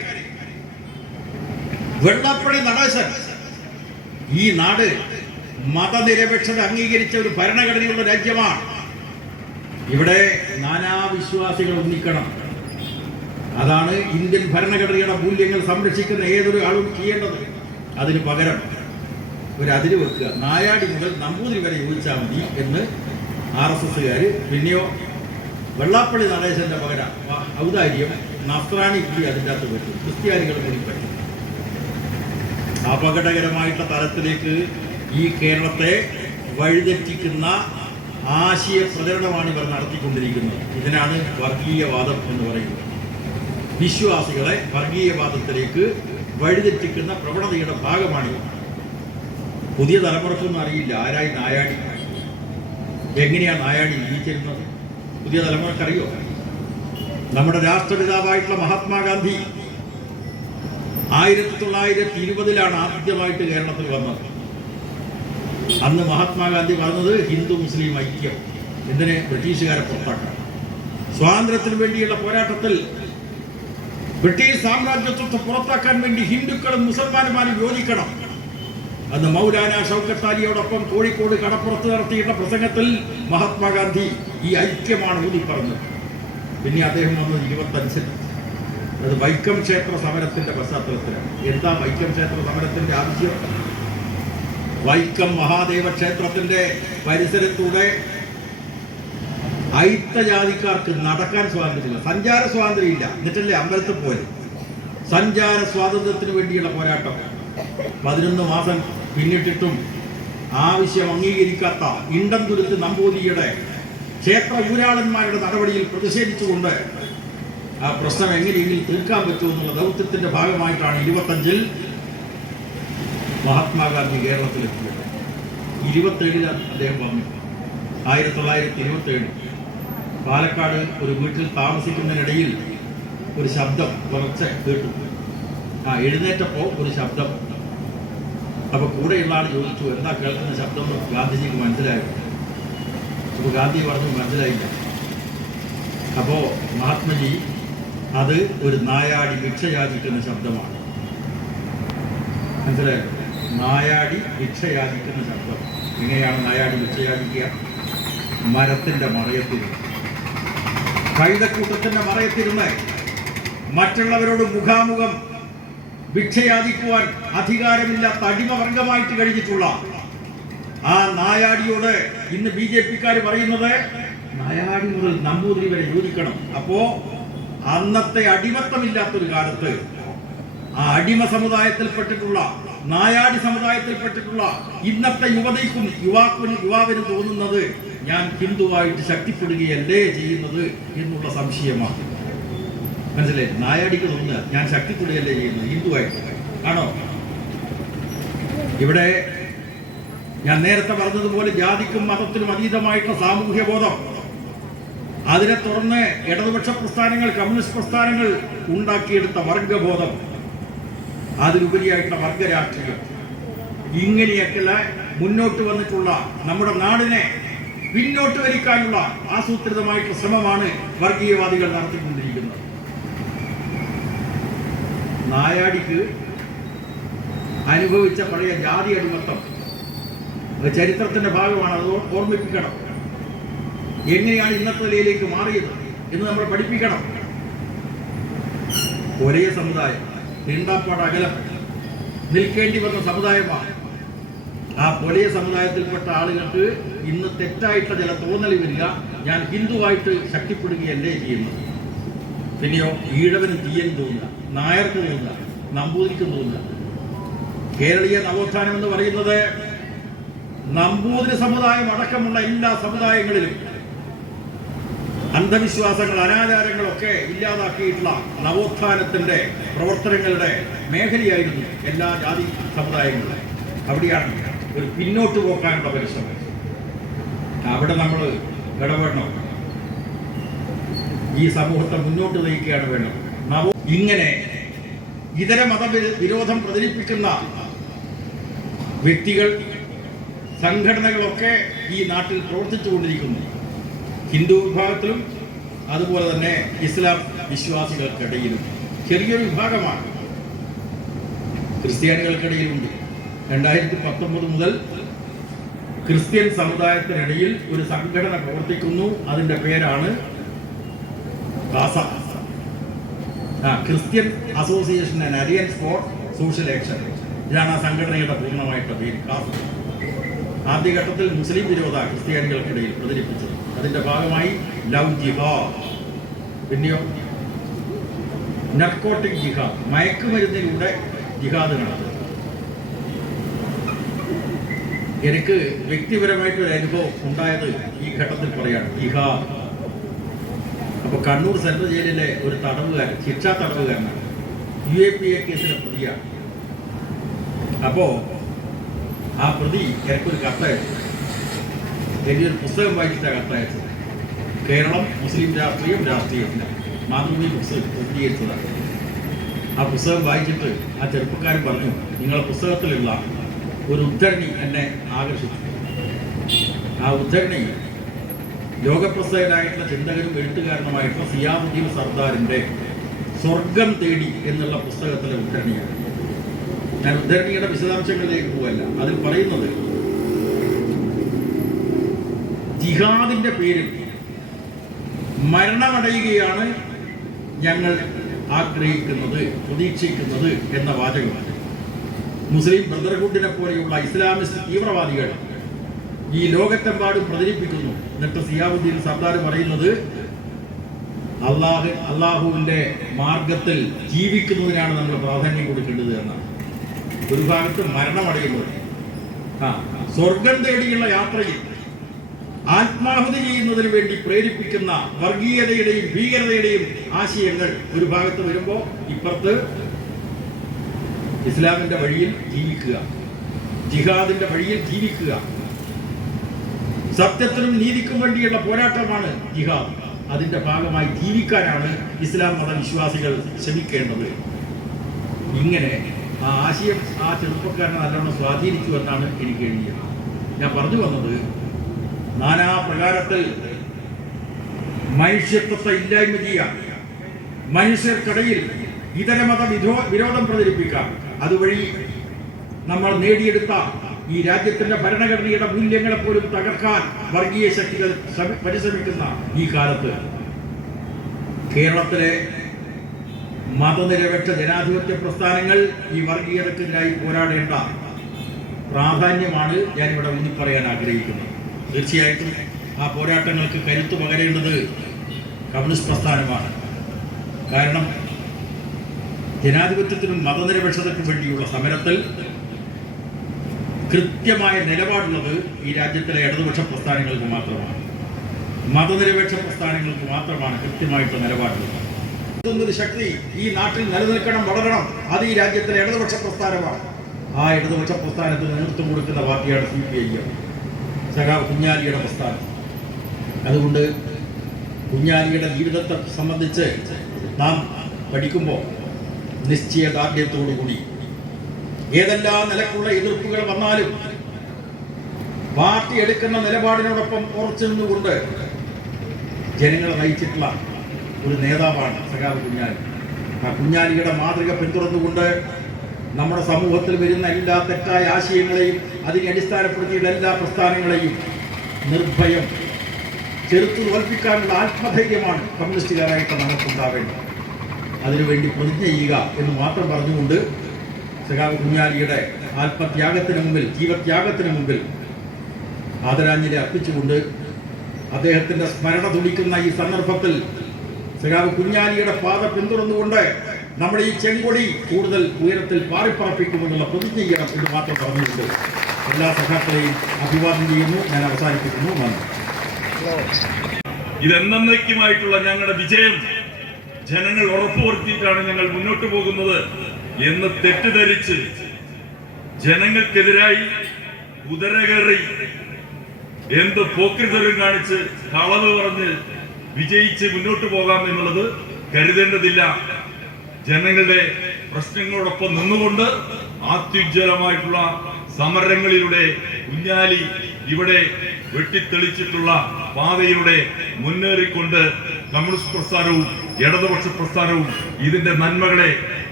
വെള്ളാപ്പള്ളി നടേശൻ ഈ നാട് മതനിരപേക്ഷത അംഗീകരിച്ച ഒരു ഭരണഘടനയുള്ള രാജ്യമാണ്. ഇവിടെ നാനാവിശ്വാസികൾ ഒന്നിക്കണം. അതാണ് ഇന്ത്യൻ ഭരണഘടനയുടെ മൂല്യങ്ങൾ സംരക്ഷിക്കുന്ന ഏതൊരു ആളും ചെയ്യേണ്ടത്. അതിന് പകരം അതിര് വെക്കുക, നായാടി മുതൽ നമ്പൂതിരി വരെ യോജിച്ചാൽ മതി എന്ന് RSSകാര്. പിന്നെയോ വെള്ളാപ്പള്ളി നടേശന്റെ പകരം ഔദാര്യം നസ്രാണി കൂടി അതിൻ്റെ അകത്ത് പറ്റും, ക്രിസ്ത്യാനികൾ കൂടി പറ്റും. അപകടകരമായിട്ടുള്ള തലത്തിലേക്ക് ഈ കേരളത്തെ വഴിതെറ്റിക്കുന്ന ആശയ പ്രചരണമാണ് ഇവർ നടത്തിക്കൊണ്ടിരിക്കുന്നത്. ഇതിനാണ് വർഗീയവാദം എന്ന് പറയുന്നത്. വിശ്വാസികളെ വർഗീയവാദത്തിലേക്ക് വഴിതെറ്റിക്കുന്ന പ്രവണതയുടെ ഭാഗമാണിത്. പുതിയ തലമുറക്കൊന്നും അറിയില്ല ആരായി നായാടി, എങ്ങനെയാണ് നായാടി ജീവിച്ചിരുന്നത്. പുതിയ തലമുറക്കറിയോ? നമ്മുടെ രാഷ്ട്രപിതാവായിട്ടുള്ള മഹാത്മാഗാന്ധി 1920 ആദ്യമായിട്ട് കേരളത്തിൽ വന്നത്. അന്ന് മഹാത്മാഗാന്ധി പറഞ്ഞത് ഹിന്ദു മുസ്ലിം ഐക്യം, എന്തിന്? ബ്രിട്ടീഷുകാരെ പുറത്താക്കണം. സ്വാതന്ത്ര്യത്തിന് വേണ്ടിയുള്ള പോരാട്ടത്തിൽ ബ്രിട്ടീഷ് സാമ്രാജ്യത്വത്തെ പുറത്താക്കാൻ വേണ്ടി ഹിന്ദുക്കളും മുസൽമാന്മാരും യോജിക്കണം. അന്ന് മൗലാന ഷൗക്കത്ത് അലിയോടൊപ്പം കോഴിക്കോട് കടപ്പുറത്ത് നടത്തിയിട്ടുള്ള പ്രസംഗത്തിൽ മഹാത്മാഗാന്ധി ഈ ഐക്യമാണ് ഊന്നി പറഞ്ഞത്. പിന്നെ അദ്ദേഹം വന്നത് 25-ൽ. അത് വൈക്കം ക്ഷേത്ര സമരത്തിന്റെ പശ്ചാത്തലത്തിലാണ്. എന്താ വൈക്കം ക്ഷേത്ര സമരത്തിന്റെ ആവശ്യം? വൈക്കം മഹാദേവ ക്ഷേത്രത്തിന്റെ പരിസരത്തൂടെ അയിത്തജാതിക്കാർക്ക് നടക്കാൻ സ്വാതന്ത്ര്യമില്ല, സഞ്ചാര സ്വാതന്ത്ര്യമില്ല. എന്നിട്ടല്ലേ അമ്പലത്തിൽ പോലെ സഞ്ചാര സ്വാതന്ത്ര്യത്തിന് വേണ്ടിയുള്ള പോരാട്ടം. 11 മാസം പിന്നിട്ടിട്ടും ആവശ്യം അംഗീകരിക്കാത്ത ഇണ്ടംതുരുത്ത് നമ്പൂതിരിയുടെ ക്ഷേത്ര ഊരാളന്മാരുടെ നടപടിയിൽ പ്രതിഷേധിച്ചുകൊണ്ട് ആ പ്രശ്നം എങ്ങനെയെങ്കിലും തീർക്കാൻ പറ്റുമെന്നുള്ള ദൗത്യത്തിന്റെ ഭാഗമായിട്ടാണ് 25-ൽ മഹാത്മാഗാന്ധി കേരളത്തിലെത്തിയത്. 27-ൽ അദ്ദേഹം വന്നു. 1927 പാലക്കാട് ഒരു വീട്ടിൽ താമസിക്കുന്നതിനിടയിൽ ഒരു ശബ്ദം കുറച്ച് കേട്ടു. എഴുന്നേറ്റപ്പോൾ ഒരു ശബ്ദം. അപ്പോൾ കൂടെയുള്ള ആൾ ചോദിച്ചു, എന്താ കേൾക്കുന്ന ശബ്ദം? ഗാന്ധിജിക്ക് മനസ്സിലായി. അപ്പോൾ ഗാന്ധി പറഞ്ഞു മനസ്സിലായില്ല. അപ്പോൾ മഹാത്മജി അത് ഒരു നായാടി ഭിക്ഷ യാചിക്കുന്ന ശബ്ദമാണ്. മനസ്സിലായോ? നായാടി ഭിക്ഷ യാചിക്കുന്ന ശബ്ദം. എങ്ങനെയാണ് നായാടി ഭിക്ഷ യാചിക്കുക? മരത്തിൻ്റെ മറയത്തിരുന്ന്, കഴുതക്കൂട്ടത്തിൻ്റെ മറയത്തിരുന്ന് മറ്റുള്ളവരോട് മുഖാമുഖം ഭിക്ഷയാചിക്കുവാൻ അധികാരമില്ലാത്ത അടിമവർഗമായിട്ട് കഴിഞ്ഞിട്ടുള്ള ആ നായാടിയോട് ഇന്ന് BJP-ക്കാർ പറയുന്നത് നായാടി മുതൽ നമ്പൂതിരി വരെ യോജിക്കണം. അപ്പോ അന്നത്തെ അടിമത്തമില്ലാത്തൊരു കാലത്ത് ആ അടിമ സമുദായത്തിൽപ്പെട്ടിട്ടുള്ള നായാടി സമുദായത്തിൽപ്പെട്ടിട്ടുള്ള ഇന്നത്തെ യുവതിക്കും യുവാവിനും തോന്നുന്നത് ഞാൻ ഹിന്ദുവായിട്ട് ശക്തിപ്പെടുകയല്ലേ ചെയ്യുന്നത് എന്നുള്ള സംശയമാണ്. മനസ്സിലായി? നായാടിക്ക് തോന്നുക ഞാൻ ശക്തിപ്പെടുകയല്ലേ ചെയ്യുന്നത് ഹിന്ദുവായിട്ട് ആണോ? ഇവിടെ ഞാൻ നേരത്തെ പറഞ്ഞതുപോലെ ജാതിക്കും മതത്തിനും അതീതമായിട്ടുള്ള സാമൂഹ്യ ബോധം, അതിനെ തുടർന്ന് ഇടതുപക്ഷ പ്രസ്ഥാനങ്ങൾ, കമ്മ്യൂണിസ്റ്റ് പ്രസ്ഥാനങ്ങൾ ഉണ്ടാക്കിയെടുത്ത വർഗബോധം, അതിലുപരിയായിട്ടുള്ള വർഗരാഷ്ട്രീയം, ഇങ്ങനെയൊക്കെ മുന്നോട്ട് വന്നിട്ടുള്ള നമ്മുടെ നാടിനെ പിന്നോട്ട് വലിക്കാനുള്ള ആസൂത്രിതമായിട്ടുള്ള ശ്രമമാണ് വർഗീയവാദികൾ നടത്തിക്കൊണ്ടിരിക്കുന്നത്. നായാടിക്ക് അനുഭവിച്ച പഴയ ജാതി അടിമത്തം ചരിത്രത്തിന്റെ ഭാഗമാണ്. അത് ഓർമ്മിപ്പിക്കണം. എങ്ങനെയാണ് ഇന്നത്തെ നിലയിലേക്ക് മാറിയത് എന്ന് നമ്മൾ പഠിപ്പിക്കണം. ഒരേ സമുദായം, നീണ്ടാപ്പാട് അകലം നിൽക്കേണ്ടി വന്ന സമുദായമാണ്. ആ ഒരേ സമുദായത്തിൽപ്പെട്ട ആളുകൾക്ക് ഇന്ന് തെറ്റായിട്ടുള്ള ചില തോന്നൽ വരിക, ഞാൻ ഹിന്ദുവായിട്ട് ശക്തിപ്പെടുകയല്ലേ ചെയ്യുന്നത്. പിന്നെയോ ഈഴവന് തീയന് തോന്നുക, നായർക്ക് തോന്നുക, നമ്പൂതിരിക്ക് തോന്നുക. കേരളീയ നവോത്ഥാനം എന്ന് പറയുന്നത് നമ്പൂതിരി സമുദായം അടക്കമുള്ള എല്ലാ സമുദായങ്ങളിലും അന്ധവിശ്വാസങ്ങൾ, അനാചാരങ്ങളൊക്കെ ഇല്ലാതാക്കിയിട്ടുള്ള നവോത്ഥാനത്തിന്റെ പ്രവർത്തനങ്ങളുടെ മേഖലയായിരുന്നു എല്ലാ ജാതി സമുദായങ്ങളും. അവിടെയാണ് ഒരു പിന്നോട്ട് പോക്കാനുള്ള പരിശ്രമം. അവിടെ നമ്മൾ ഇടപെടണം. ഈ സമൂഹത്തെ മുന്നോട്ട് നയിക്കുകയാണ് വേണ്ടത്. ഇങ്ങനെ ഇതര മതവിരോധം പ്രചരിപ്പിക്കുന്ന വ്യക്തികൾ, സംഘടനകളൊക്കെ ഈ നാട്ടിൽ പ്രവർത്തിച്ചുകൊണ്ടിരിക്കുന്നു. ഹിന്ദു വിഭാഗത്തിലും അതുപോലെ തന്നെ ഇസ്ലാം വിശ്വാസികൾക്കിടയിലും ചെറിയൊരു വിഭാഗമാണ്. ക്രിസ്ത്യാനികൾക്കിടയിലുണ്ട്. 2019 മുതൽ ക്രിസ്ത്യൻ സമുദായത്തിനിടയിൽ ഒരു സംഘടന പ്രവർത്തിക്കുന്നു. അതിൻ്റെ പേരാണ് Christian association and alliance for social action. ഇതാണ് ആ സംഘടനയുടെ പൂർണ്ണമായിട്ടുള്ള പേര്. ആദ്യഘട്ടത്തിൽ മുസ്ലിം വിരോധ ക്രിസ്ത്യാനികൾക്കിടയിൽ പ്രചരിപ്പിച്ചത്. അതിന്റെ ഭാഗമായി ലവ് ജിഹാദ്, പിന്നെയോ നർക്കോട്ടിക് ജിഹാദ്, മയക്കുമരുന്നിലൂടെ ജിഹാദ് നടത്തുന്നത്. എനിക്ക് വ്യക്തിപരമായിട്ടൊരു അനുഭവം ഉണ്ടായത് ഈ ഘട്ടത്തിൽ പറയാണ്. ജിഹാദ് അപ്പൊ കണ്ണൂർ സെൻട്രൽ ജയിലിലെ ഒരു തടവുകാരൻ, ശിക്ഷാ തടവുകാരനാണ്, UAPA കേസിലെ പ്രതിയാണ്. അപ്പോ ആ പ്രതി എനിക്കൊരു കത്തയച്ചു. എനിക്കൊരു പുസ്തകം വായിച്ചിട്ടാണ് കത്തയച്ചത്. കേരളം മുസ്ലിം രാഷ്ട്രീയത്തില്ല, മാതൃഭൂമി പുസ്തകം പ്രസിദ്ധീകരിച്ചതാണ്. ആ പുസ്തകം വായിച്ചിട്ട് ആ ചെറുപ്പക്കാരൻ പറഞ്ഞു, നിങ്ങളുടെ പുസ്തകത്തിലുള്ള ഒരു ഉദ്ധരണി എന്നെ ആകർഷിച്ചു. ആ ഉദ്ധരണി ലോകപ്രസിദ്ധനായിട്ടുള്ള ചിന്തകനും എഴുത്തുകാരനുമായിട്ടുള്ള സിയാമുദ്ദീൻ സർദാറിന്റെ സ്വർഗം തേടി എന്നുള്ള പുസ്തകത്തിലെ ഉദ്ധരണിയാണ്. ഞാൻ ഉദ്ധരണിയുടെ വിശദാംശങ്ങളിലേക്ക് പോവല്ല. അതിൽ പറയുന്നത് ജിഹാദിന്റെ പേരിൽ മരണമടയുകയാണ് ഞങ്ങൾ ആഗ്രഹിക്കുന്നത്, പ്രതീക്ഷിക്കുന്നത് എന്ന വാചകമാണ്. മുസ്ലിം ബ്രദർഹുഡിനെ പോലെയുള്ള ഇസ്ലാമിസ്റ്റ് തീവ്രവാദികൾ ഈ ലോകത്തെമ്പാടും പ്രചരിപ്പിക്കുന്നു. എന്നിട്ട് സിയാവുദ്ദീൻ സർദാർ പറയുന്നത് അള്ളാഹുവിന്റെ മാർഗത്തിൽ ജീവിക്കുന്നതിനാണ് നമ്മൾ പ്രാധാന്യം കൊടുക്കേണ്ടത് എന്നാണ്. ഒരു ഭാഗത്ത് മരണമടയുന്നത്, സ്വർഗം തേടിയുള്ള യാത്രയിൽ ആത്മാഹുതി ചെയ്യുന്നതിന് വേണ്ടി പ്രേരിപ്പിക്കുന്ന വർഗീയതയുടെയും ഭീകരതയുടെയും ആശയങ്ങൾ ഒരു ഭാഗത്ത് വരുമ്പോൾ, ഇപ്പുറത്ത് ഇസ്ലാമിന്റെ വഴിയിൽ ജീവിക്കുക, ജിഹാദിന്റെ വഴിയിൽ ജീവിക്കുക, സത്യത്തിനും നീതിക്കും വേണ്ടിയുള്ള പോരാട്ടമാണ് ജിഹാദ്. അതിന്റെ ഭാഗമായി ജീവിക്കാനാണ് ഇസ്ലാം മതവിശ്വാസികൾ ശ്രമിക്കേണ്ടത്. ഇങ്ങനെ ആ ആശയം ആ ചെറുപ്പക്കാരനെ നല്ലോണം സ്വാധീനിച്ചു എന്നാണ് എനിക്ക് എഴുതിയത്. ഞാൻ പറഞ്ഞു വന്നത്, നാനാപ്രകാരത്തിൽ മനുഷ്യത്വത്തെ ഇല്ലായ്മ ചെയ്യാം, മനുഷ്യർക്കിടയിൽ ഇതരമത വിരോധം പ്രചരിപ്പിക്കാം, അതുവഴി നമ്മൾ നേടിയെടുത്ത ഈ രാജ്യത്തിന്റെ ഭരണഘടനയുടെ മൂല്യങ്ങളെ പോലും തകർക്കാൻ വർഗീയ ശക്തികൾ പരിശ്രമിക്കുന്ന ഈ കാലത്ത് കേരളത്തിലെ മതനിരപേക്ഷ ജനാധിപത്യ പ്രസ്ഥാനങ്ങൾ ഈ വർഗീയതക്കെതിരായി പോരാടേണ്ട പ്രാധാന്യമാണ് ഞാനിവിടെ ഊന്നി പറയാൻ ആഗ്രഹിക്കുന്നത്. തീർച്ചയായിട്ടും ആ പോരാട്ടങ്ങൾക്ക് കരുത്തു പകരേണ്ടത് കമ്മ്യൂണിസ്റ്റ് പ്രസ്ഥാനമാണ്. കാരണം ജനാധിപത്യത്തിനും മതനിരപേക്ഷതയ്ക്കും വേണ്ടിയുള്ള സമരത്തിൽ കൃത്യമായ നിലപാടുള്ളത് ഈ രാജ്യത്തിലെ ഇടതുപക്ഷ പ്രസ്ഥാനങ്ങൾക്ക് മാത്രമാണ്. മതനിരപേക്ഷ പ്രസ്ഥാനങ്ങൾക്ക് മാത്രമാണ് കൃത്യമായിട്ട് നിലപാടുള്ളത്. ഇതൊന്നൊരു ശക്തി ഈ നാട്ടിൽ നിലനിൽക്കണം, വളരണം, അത് ഈ രാജ്യത്തിലെ ഇടതുപക്ഷ പ്രസ്ഥാനമാണ്. ആ ഇടതുപക്ഷ പ്രസ്ഥാനത്തിന് നേതൃത്വം കൊടുക്കുന്ന പാർട്ടിയാണ് CPIM, സഖാവ് കുഞ്ഞാലിയുടെ പ്രസ്ഥാനം. അതുകൊണ്ട് കുഞ്ഞാലിയുടെ ജീവിതത്തെ സംബന്ധിച്ച് നാം പഠിക്കുമ്പോൾ നിശ്ചയദാർഢ്യത്തോടുകൂടി ഏതെല്ലാം നിലക്കുള്ള എതിർപ്പുകൾ വന്നാലും പാർട്ടി എടുക്കുന്ന നിലപാടിനോടൊപ്പം ഉറച്ചു നിന്നുകൊണ്ട് ജനങ്ങളെ നയിച്ചിട്ടുള്ള ഒരു നേതാവാണ് സഖാവ് കുഞ്ഞാലി. ആ കുഞ്ഞാലിയുടെ മാതൃക പിന്തുടർന്നുകൊണ്ട് നമ്മുടെ സമൂഹത്തിൽ വരുന്ന എല്ലാ തെറ്റായ ആശയങ്ങളെയും അതിനെ അടിസ്ഥാനപ്പെടുത്തിയുള്ള എല്ലാ പ്രസ്ഥാനങ്ങളെയും നിർഭയം ചെറുത്തു തോൽപ്പിക്കാനുള്ള ആത്മധൈര്യമാണ് കമ്മ്യൂണിസ്റ്റുകാരായിട്ട് നമുക്കുണ്ടാവേണ്ടത്. അതിനുവേണ്ടി പ്രതിജ്ഞ ചെയ്യുക എന്ന് മാത്രം പറഞ്ഞുകൊണ്ട് സഖാവ് കുഞ്ഞാലിയുടെ ആത്മത്യാഗത്തിന് മുമ്പിൽ, ജീവത്യാഗത്തിന് മുമ്പിൽ ആദരാഞ്ജലി അർപ്പിച്ചുകൊണ്ട് അദ്ദേഹത്തിന്റെ സ്മരണ തുടിക്കുന്ന ഈ സന്ദർഭത്തിൽ സഖാവ് കുഞ്ഞാലിയുടെ പാത പിന്തുടർന്നുകൊണ്ട് നമ്മുടെ ഈ ചെങ്കൊടി കൂടുതൽ ഉയരത്തിൽ പാറിപ്പറപ്പിക്കുമെന്നുള്ള പ്രതിജ്ഞ ചെയ്യണം എന്ന് മാത്രം പറഞ്ഞുകൊണ്ട് എല്ലാ സഖാക്കളെയും അഭിവാദ്യം ചെയ്യുന്നു. ഞാൻ അവസാനിപ്പിക്കുന്നു. നന്ദി. ഇതെന്നേക്കുമായിട്ടുള്ള ഞങ്ങളുടെ വിജയം ജനങ്ങൾ ഉറപ്പുവരുത്തിയിട്ടാണ് ഞങ്ങൾ മുന്നോട്ട് പോകുന്നത് എന്ന് തെറ്റിദ്ധരിച്ച് ജനങ്ങൾക്കെതിരായി കുതിര കയറി എന്ത് പോക്രിതരം കാണിച്ച് കളവ് പറഞ്ഞ് വിജയിച്ച് മുന്നോട്ട് പോകാം എന്നുള്ളത് കരുതേണ്ടതില്ല. ജനങ്ങളുടെ പ്രശ്നങ്ങളോടൊപ്പം നിന്നുകൊണ്ട് അത്യുജ്വലമായിട്ടുള്ള സമരങ്ങളിലൂടെ കുഞ്ഞാലി ഇവിടെ വെട്ടിത്തെളിച്ചിട്ടുള്ള പാതയിലൂടെ മുന്നേറിക്കൊണ്ട് കമ്മ്യൂണിസ്റ്റ് പ്രസ്ഥാനവും ഇടതുപക്ഷ പ്രസ്ഥാനവും ഇതിന്റെ നന്മകളെ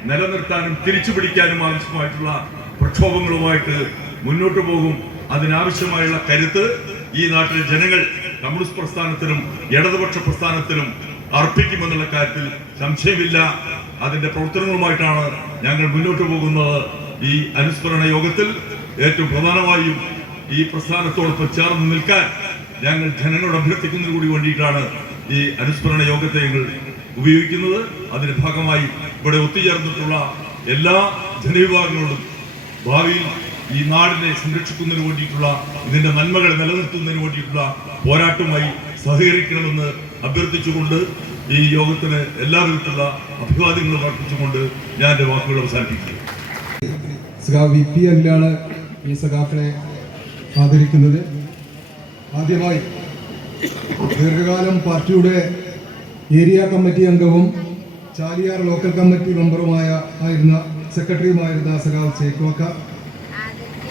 നിലനിർത്താനും തിരിച്ചു പിടിക്കാനും ആവശ്യമായിട്ടുള്ള പ്രക്ഷോഭങ്ങളുമായിട്ട് മുന്നോട്ട് പോകും. അതിനാവശ്യമായുള്ള കരുത്ത് ഈ നാട്ടിലെ ജനങ്ങൾ കമ്മ്യൂണിസ്റ്റ് പ്രസ്ഥാനത്തിനും ഇടതുപക്ഷ പ്രസ്ഥാനത്തിനും അർപ്പിക്കുമെന്നുള്ള കാര്യത്തിൽ സംശയമില്ല. അതിന്റെ പ്രവർത്തനങ്ങളുമായിട്ടാണ് ഞങ്ങൾ മുന്നോട്ട് പോകുന്നത്. ഈ അനുസ്മരണ യോഗത്തിൽ ഏറ്റവും പ്രധാനമായും ഈ പ്രസ്ഥാനത്തോടൊപ്പം ചേർന്ന് നിൽക്കാൻ ഞങ്ങൾ ജനങ്ങളോട് അഭ്യർത്ഥിക്കുന്നതിന് കൂടി വേണ്ടിയിട്ടാണ് ഈ അനുസ്മരണ യോഗത്തെ ഞങ്ങൾ ഉപയോഗിക്കുന്നത്. അതിന്റെ ഭാഗമായി ഇവിടെ ഒത്തുചേർന്നിട്ടുള്ള എല്ലാ ജനവിഭാഗങ്ങളോടും ഭാവിയിൽ ഈ നാടിനെ സംരക്ഷിക്കുന്നതിന് വേണ്ടിയിട്ടുള്ള ഇതിന്റെ നന്മകളെ നിലനിർത്തുന്നതിന് വേണ്ടിയിട്ടുള്ള പോരാട്ടവുമായി സഹകരിക്കണമെന്ന് അഭ്യർത്ഥിച്ചുകൊണ്ട് ഈ യോഗത്തിന് എല്ലാവിധത്തിലുള്ള അഭിവാദ്യങ്ങളും അർപ്പിച്ചുകൊണ്ട് ഞാൻ എൻ്റെ വാക്കുകൾ അവസാനിപ്പിക്കുന്നു. സഖാവ് VP അനിലാണ് ഈ സഖാക്കളെ ആദരിക്കുന്നത്. ആദ്യമായി ദീർഘകാലം പാർട്ടിയുടെ ഏരിയ കമ്മിറ്റി അംഗവും ചാലിയാർ ലോക്കൽ കമ്മിറ്റി മെമ്പറുമായിരുന്ന സെക്രട്ടറിയുമായിരുന്ന സഖാവ് ചേക്കുവക്ക,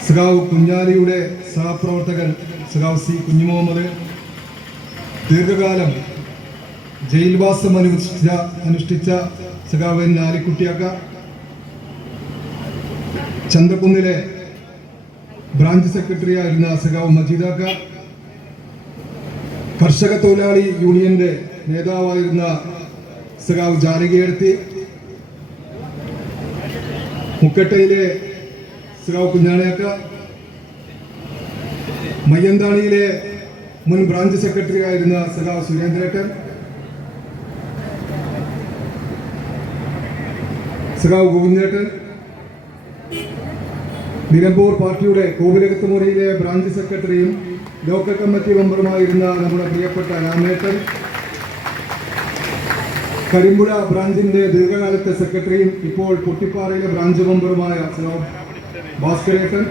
സഖാവ് കുഞ്ഞാലിയുടെ സഹപ്രവർത്തകൻ സഖാവ് C കുഞ്ഞുമുഹമ്മദ്, ദീർഘകാലം ജയിൽവാസം അനുഷ്ഠിച്ച സഖാവ് ആലിക്കുട്ടിയാക്ക, ചന്തക്കുന്നിലെ ബ്രാഞ്ച് സെക്രട്ടറി ആയിരുന്ന സഖാവ് മജീദാക്ക, കർഷക തൊഴിലാളി യൂണിയന്റെ നേതാവായിരുന്ന സഖാവ് ജാനകിയെടുത്തി, മുക്കട്ടയിലെ സഖാവ് കുഞ്ഞാണിയാക്ക, മയ്യന്താണിയിലെ മുൻ ബ്രാഞ്ച് സെക്രട്ടറി ആയിരുന്ന സഖാവ് സുരേന്ദ്രേട്ടൻ, സഖാവ് ഗോവിന്ദേട്ടൻ, നിലമ്പൂർ പാർട്ടിയുടെ കോവിലകത്ത് മുറിയിലെ ബ്രാഞ്ച് സെക്രട്ടറിയും ലോക്കൽ കമ്മിറ്റി മെമ്പറുമായിരുന്ന നമ്മുടെ പ്രിയപ്പെട്ട രാമേട്ടൻ, കരിമ്പുഴ ബ്രാഞ്ചിന്റെ ദീർഘകാലത്തെ സെക്രട്ടറിയും ഇപ്പോൾ പൊട്ടിപ്പാറയിലെ ബ്രാഞ്ച് മെമ്പറുമായ സഖാവ് ഭാസ്കരേട്ടൻ,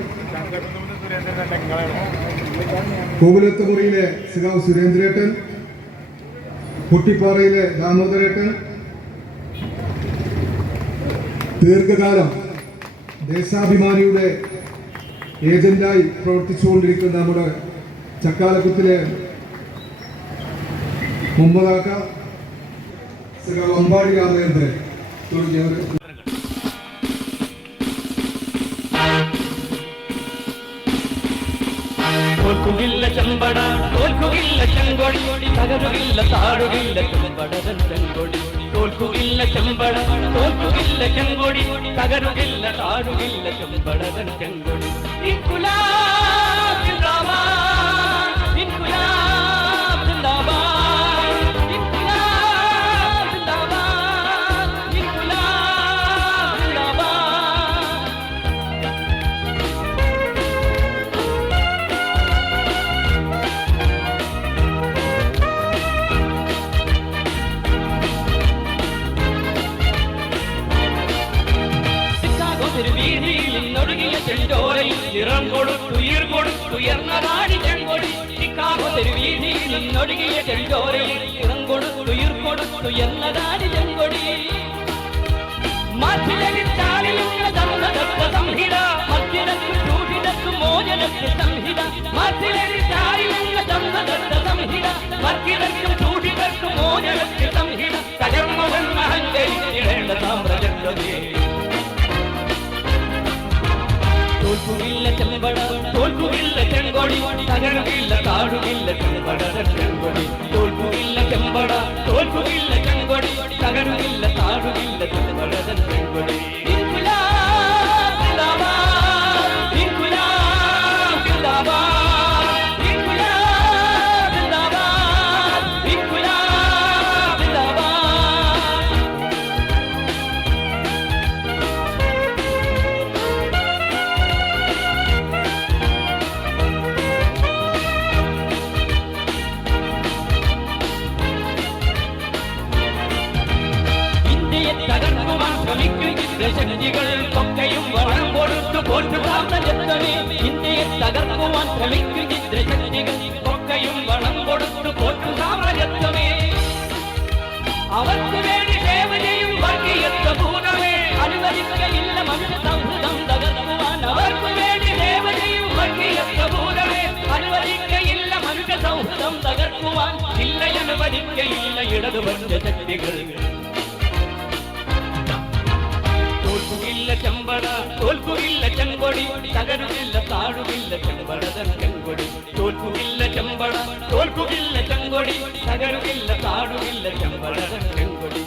കോവിലകത്ത് മുറിയിലെ സഖാവ് സുരേന്ദ്രേട്ടൻ, പൊട്ടിപ്പാറയിലെ ദാമോദരേട്ടൻ, ദീർഘകാലം ദേശാഭിമാനിയുടെ ഏജന്റായി പ്രവർത്തിച്ചുകൊണ്ടിരിക്കുന്ന നമ്മുടെ ചക്കാലക്കുത്തിലെ മുമ്പതാക്ക, സഖാവ് അമ്പാടി രാമേന്ദ്രൻ തുടങ്ങിയവർ. തോൽക്കുകില്ല ചെമ്പട, തോൽക്കുകില്ല ചെങ്കൊടി, തകരുകില്ല താഴുകില്ല ചെമ്പടതൻ ചെങ്കൊടി. തോൽക്കുകില്ല ചെമ്പട, തോൽക്കുകില്ല ചെങ്കൊടി, തകരുകില്ല താഴുകില്ല ചെമ്പടതൻ ചെങ്കൊടി. ഇൻകുലാബ് സിന്ദാബാദ്, ഇൻകുലാബ് സിന്ദാബാദ്, ഇൻകുലാബ് സിന്ദാബാദ്, ഇൻകുലാബ് സിന്ദാബാദ്. വീതിയിലൊഴുകിയ ചെണ്ടോരയിൽ നിറം കൊടുത്തുയർ കൊടുത്തുയർന്നതാടി ചെങ്കൊടി. ചിക്കാഗോ തെരുവീതിയിലൊഴുകിയ ചെണ്ടോരയിൽ നിറം കൊടുത്തുയർ കൊടുത്തുയർന്നതാടി ചെങ്കൊടി. മധ്യലിലുള്ള സംഹിത, മധ്യനക്ക് ചൂഷിനക്ക് മോചനക്ക് സംഹിത, മധ്യലിലുള്ള സംഹിത, മധ്യനക്കും ചൂഷിനക്ക് മോചനക്ക് സംഹിത. തകർമുഖൻ അഹങ്കരിച്ചിടേണ്ട സാമ്രാജ്യത്തെ. തോൽക്കുകില്ല ചെമ്പട, തോൽക്കുകില്ല ചെങ്കൊടി, തകരുകില്ല താഴുകില്ല ചെമ്പടതൻ ചെങ്കൊടി. തോൽക്കുകില്ല ചെമ്പട, തോൽക്കുകില്ല ചെങ്കൊടി, തകരുകില്ല താഴുകില്ല ചെമ്പടതൻ ചെങ്കൊടി. ഇൻകുലാബ് സിന്ദാബാദ്, ഇൻകുലാബ് സിന്ദാബാദ്, ഇൻകുലാബ് സിന്ദാബാദ്, ഇൻകുലാബ് സിന്ദാബാദ്. തകർക്കുവാൻ ശ്രമിക്കും ചിത്രശക്തികൾക്കൊക്കെയും വളം കൊടുത്തു പോറ്റുകാത്ത ജത്തമേ. ഇന്ത്യയെ തകർക്കുവാൻ ശ്രമിക്കും ചിത്രശക്തികൾക്കൊക്കെയും വളം കൊടുത്തു പോറ്റുകാത്ത ജത്തമേ. അവർക്ക് വേണ്ടി സേവ ചെയ്യും വർഗീയത്വ ഭൂതമേ, അനുവദിക്കയില്ല മനുഷ്യ സൗഹൃദം തകർക്കുവാൻ. അവർക്ക് വേണ്ടി സേവ ചെയ്യും വർഗീയത്വ ഭൂതമേ, അനുവദിക്കയില്ല മനുഷ്യ സൗഹൃദം തകർക്കുവാൻ. ഇല്ല അനുവദിക്കയില്ല ഇടതുപക്ഷ ശക്തികൾ. തോൽക്കുകില്ല ചെമ്പട, തോൽക്കുകില്ല ചെങ്കൊടി, തകരുകില്ല താഴുകില്ല ചെമ്പടതൻ ചെങ്കൊടി. തോൽക്കുകില്ല ചെമ്പട, തോൽക്കുകില്ല ചെങ്കൊടി, തകരുകില്ല താഴുകില്ല ചെമ്പടതൻ ചെങ്കൊടി.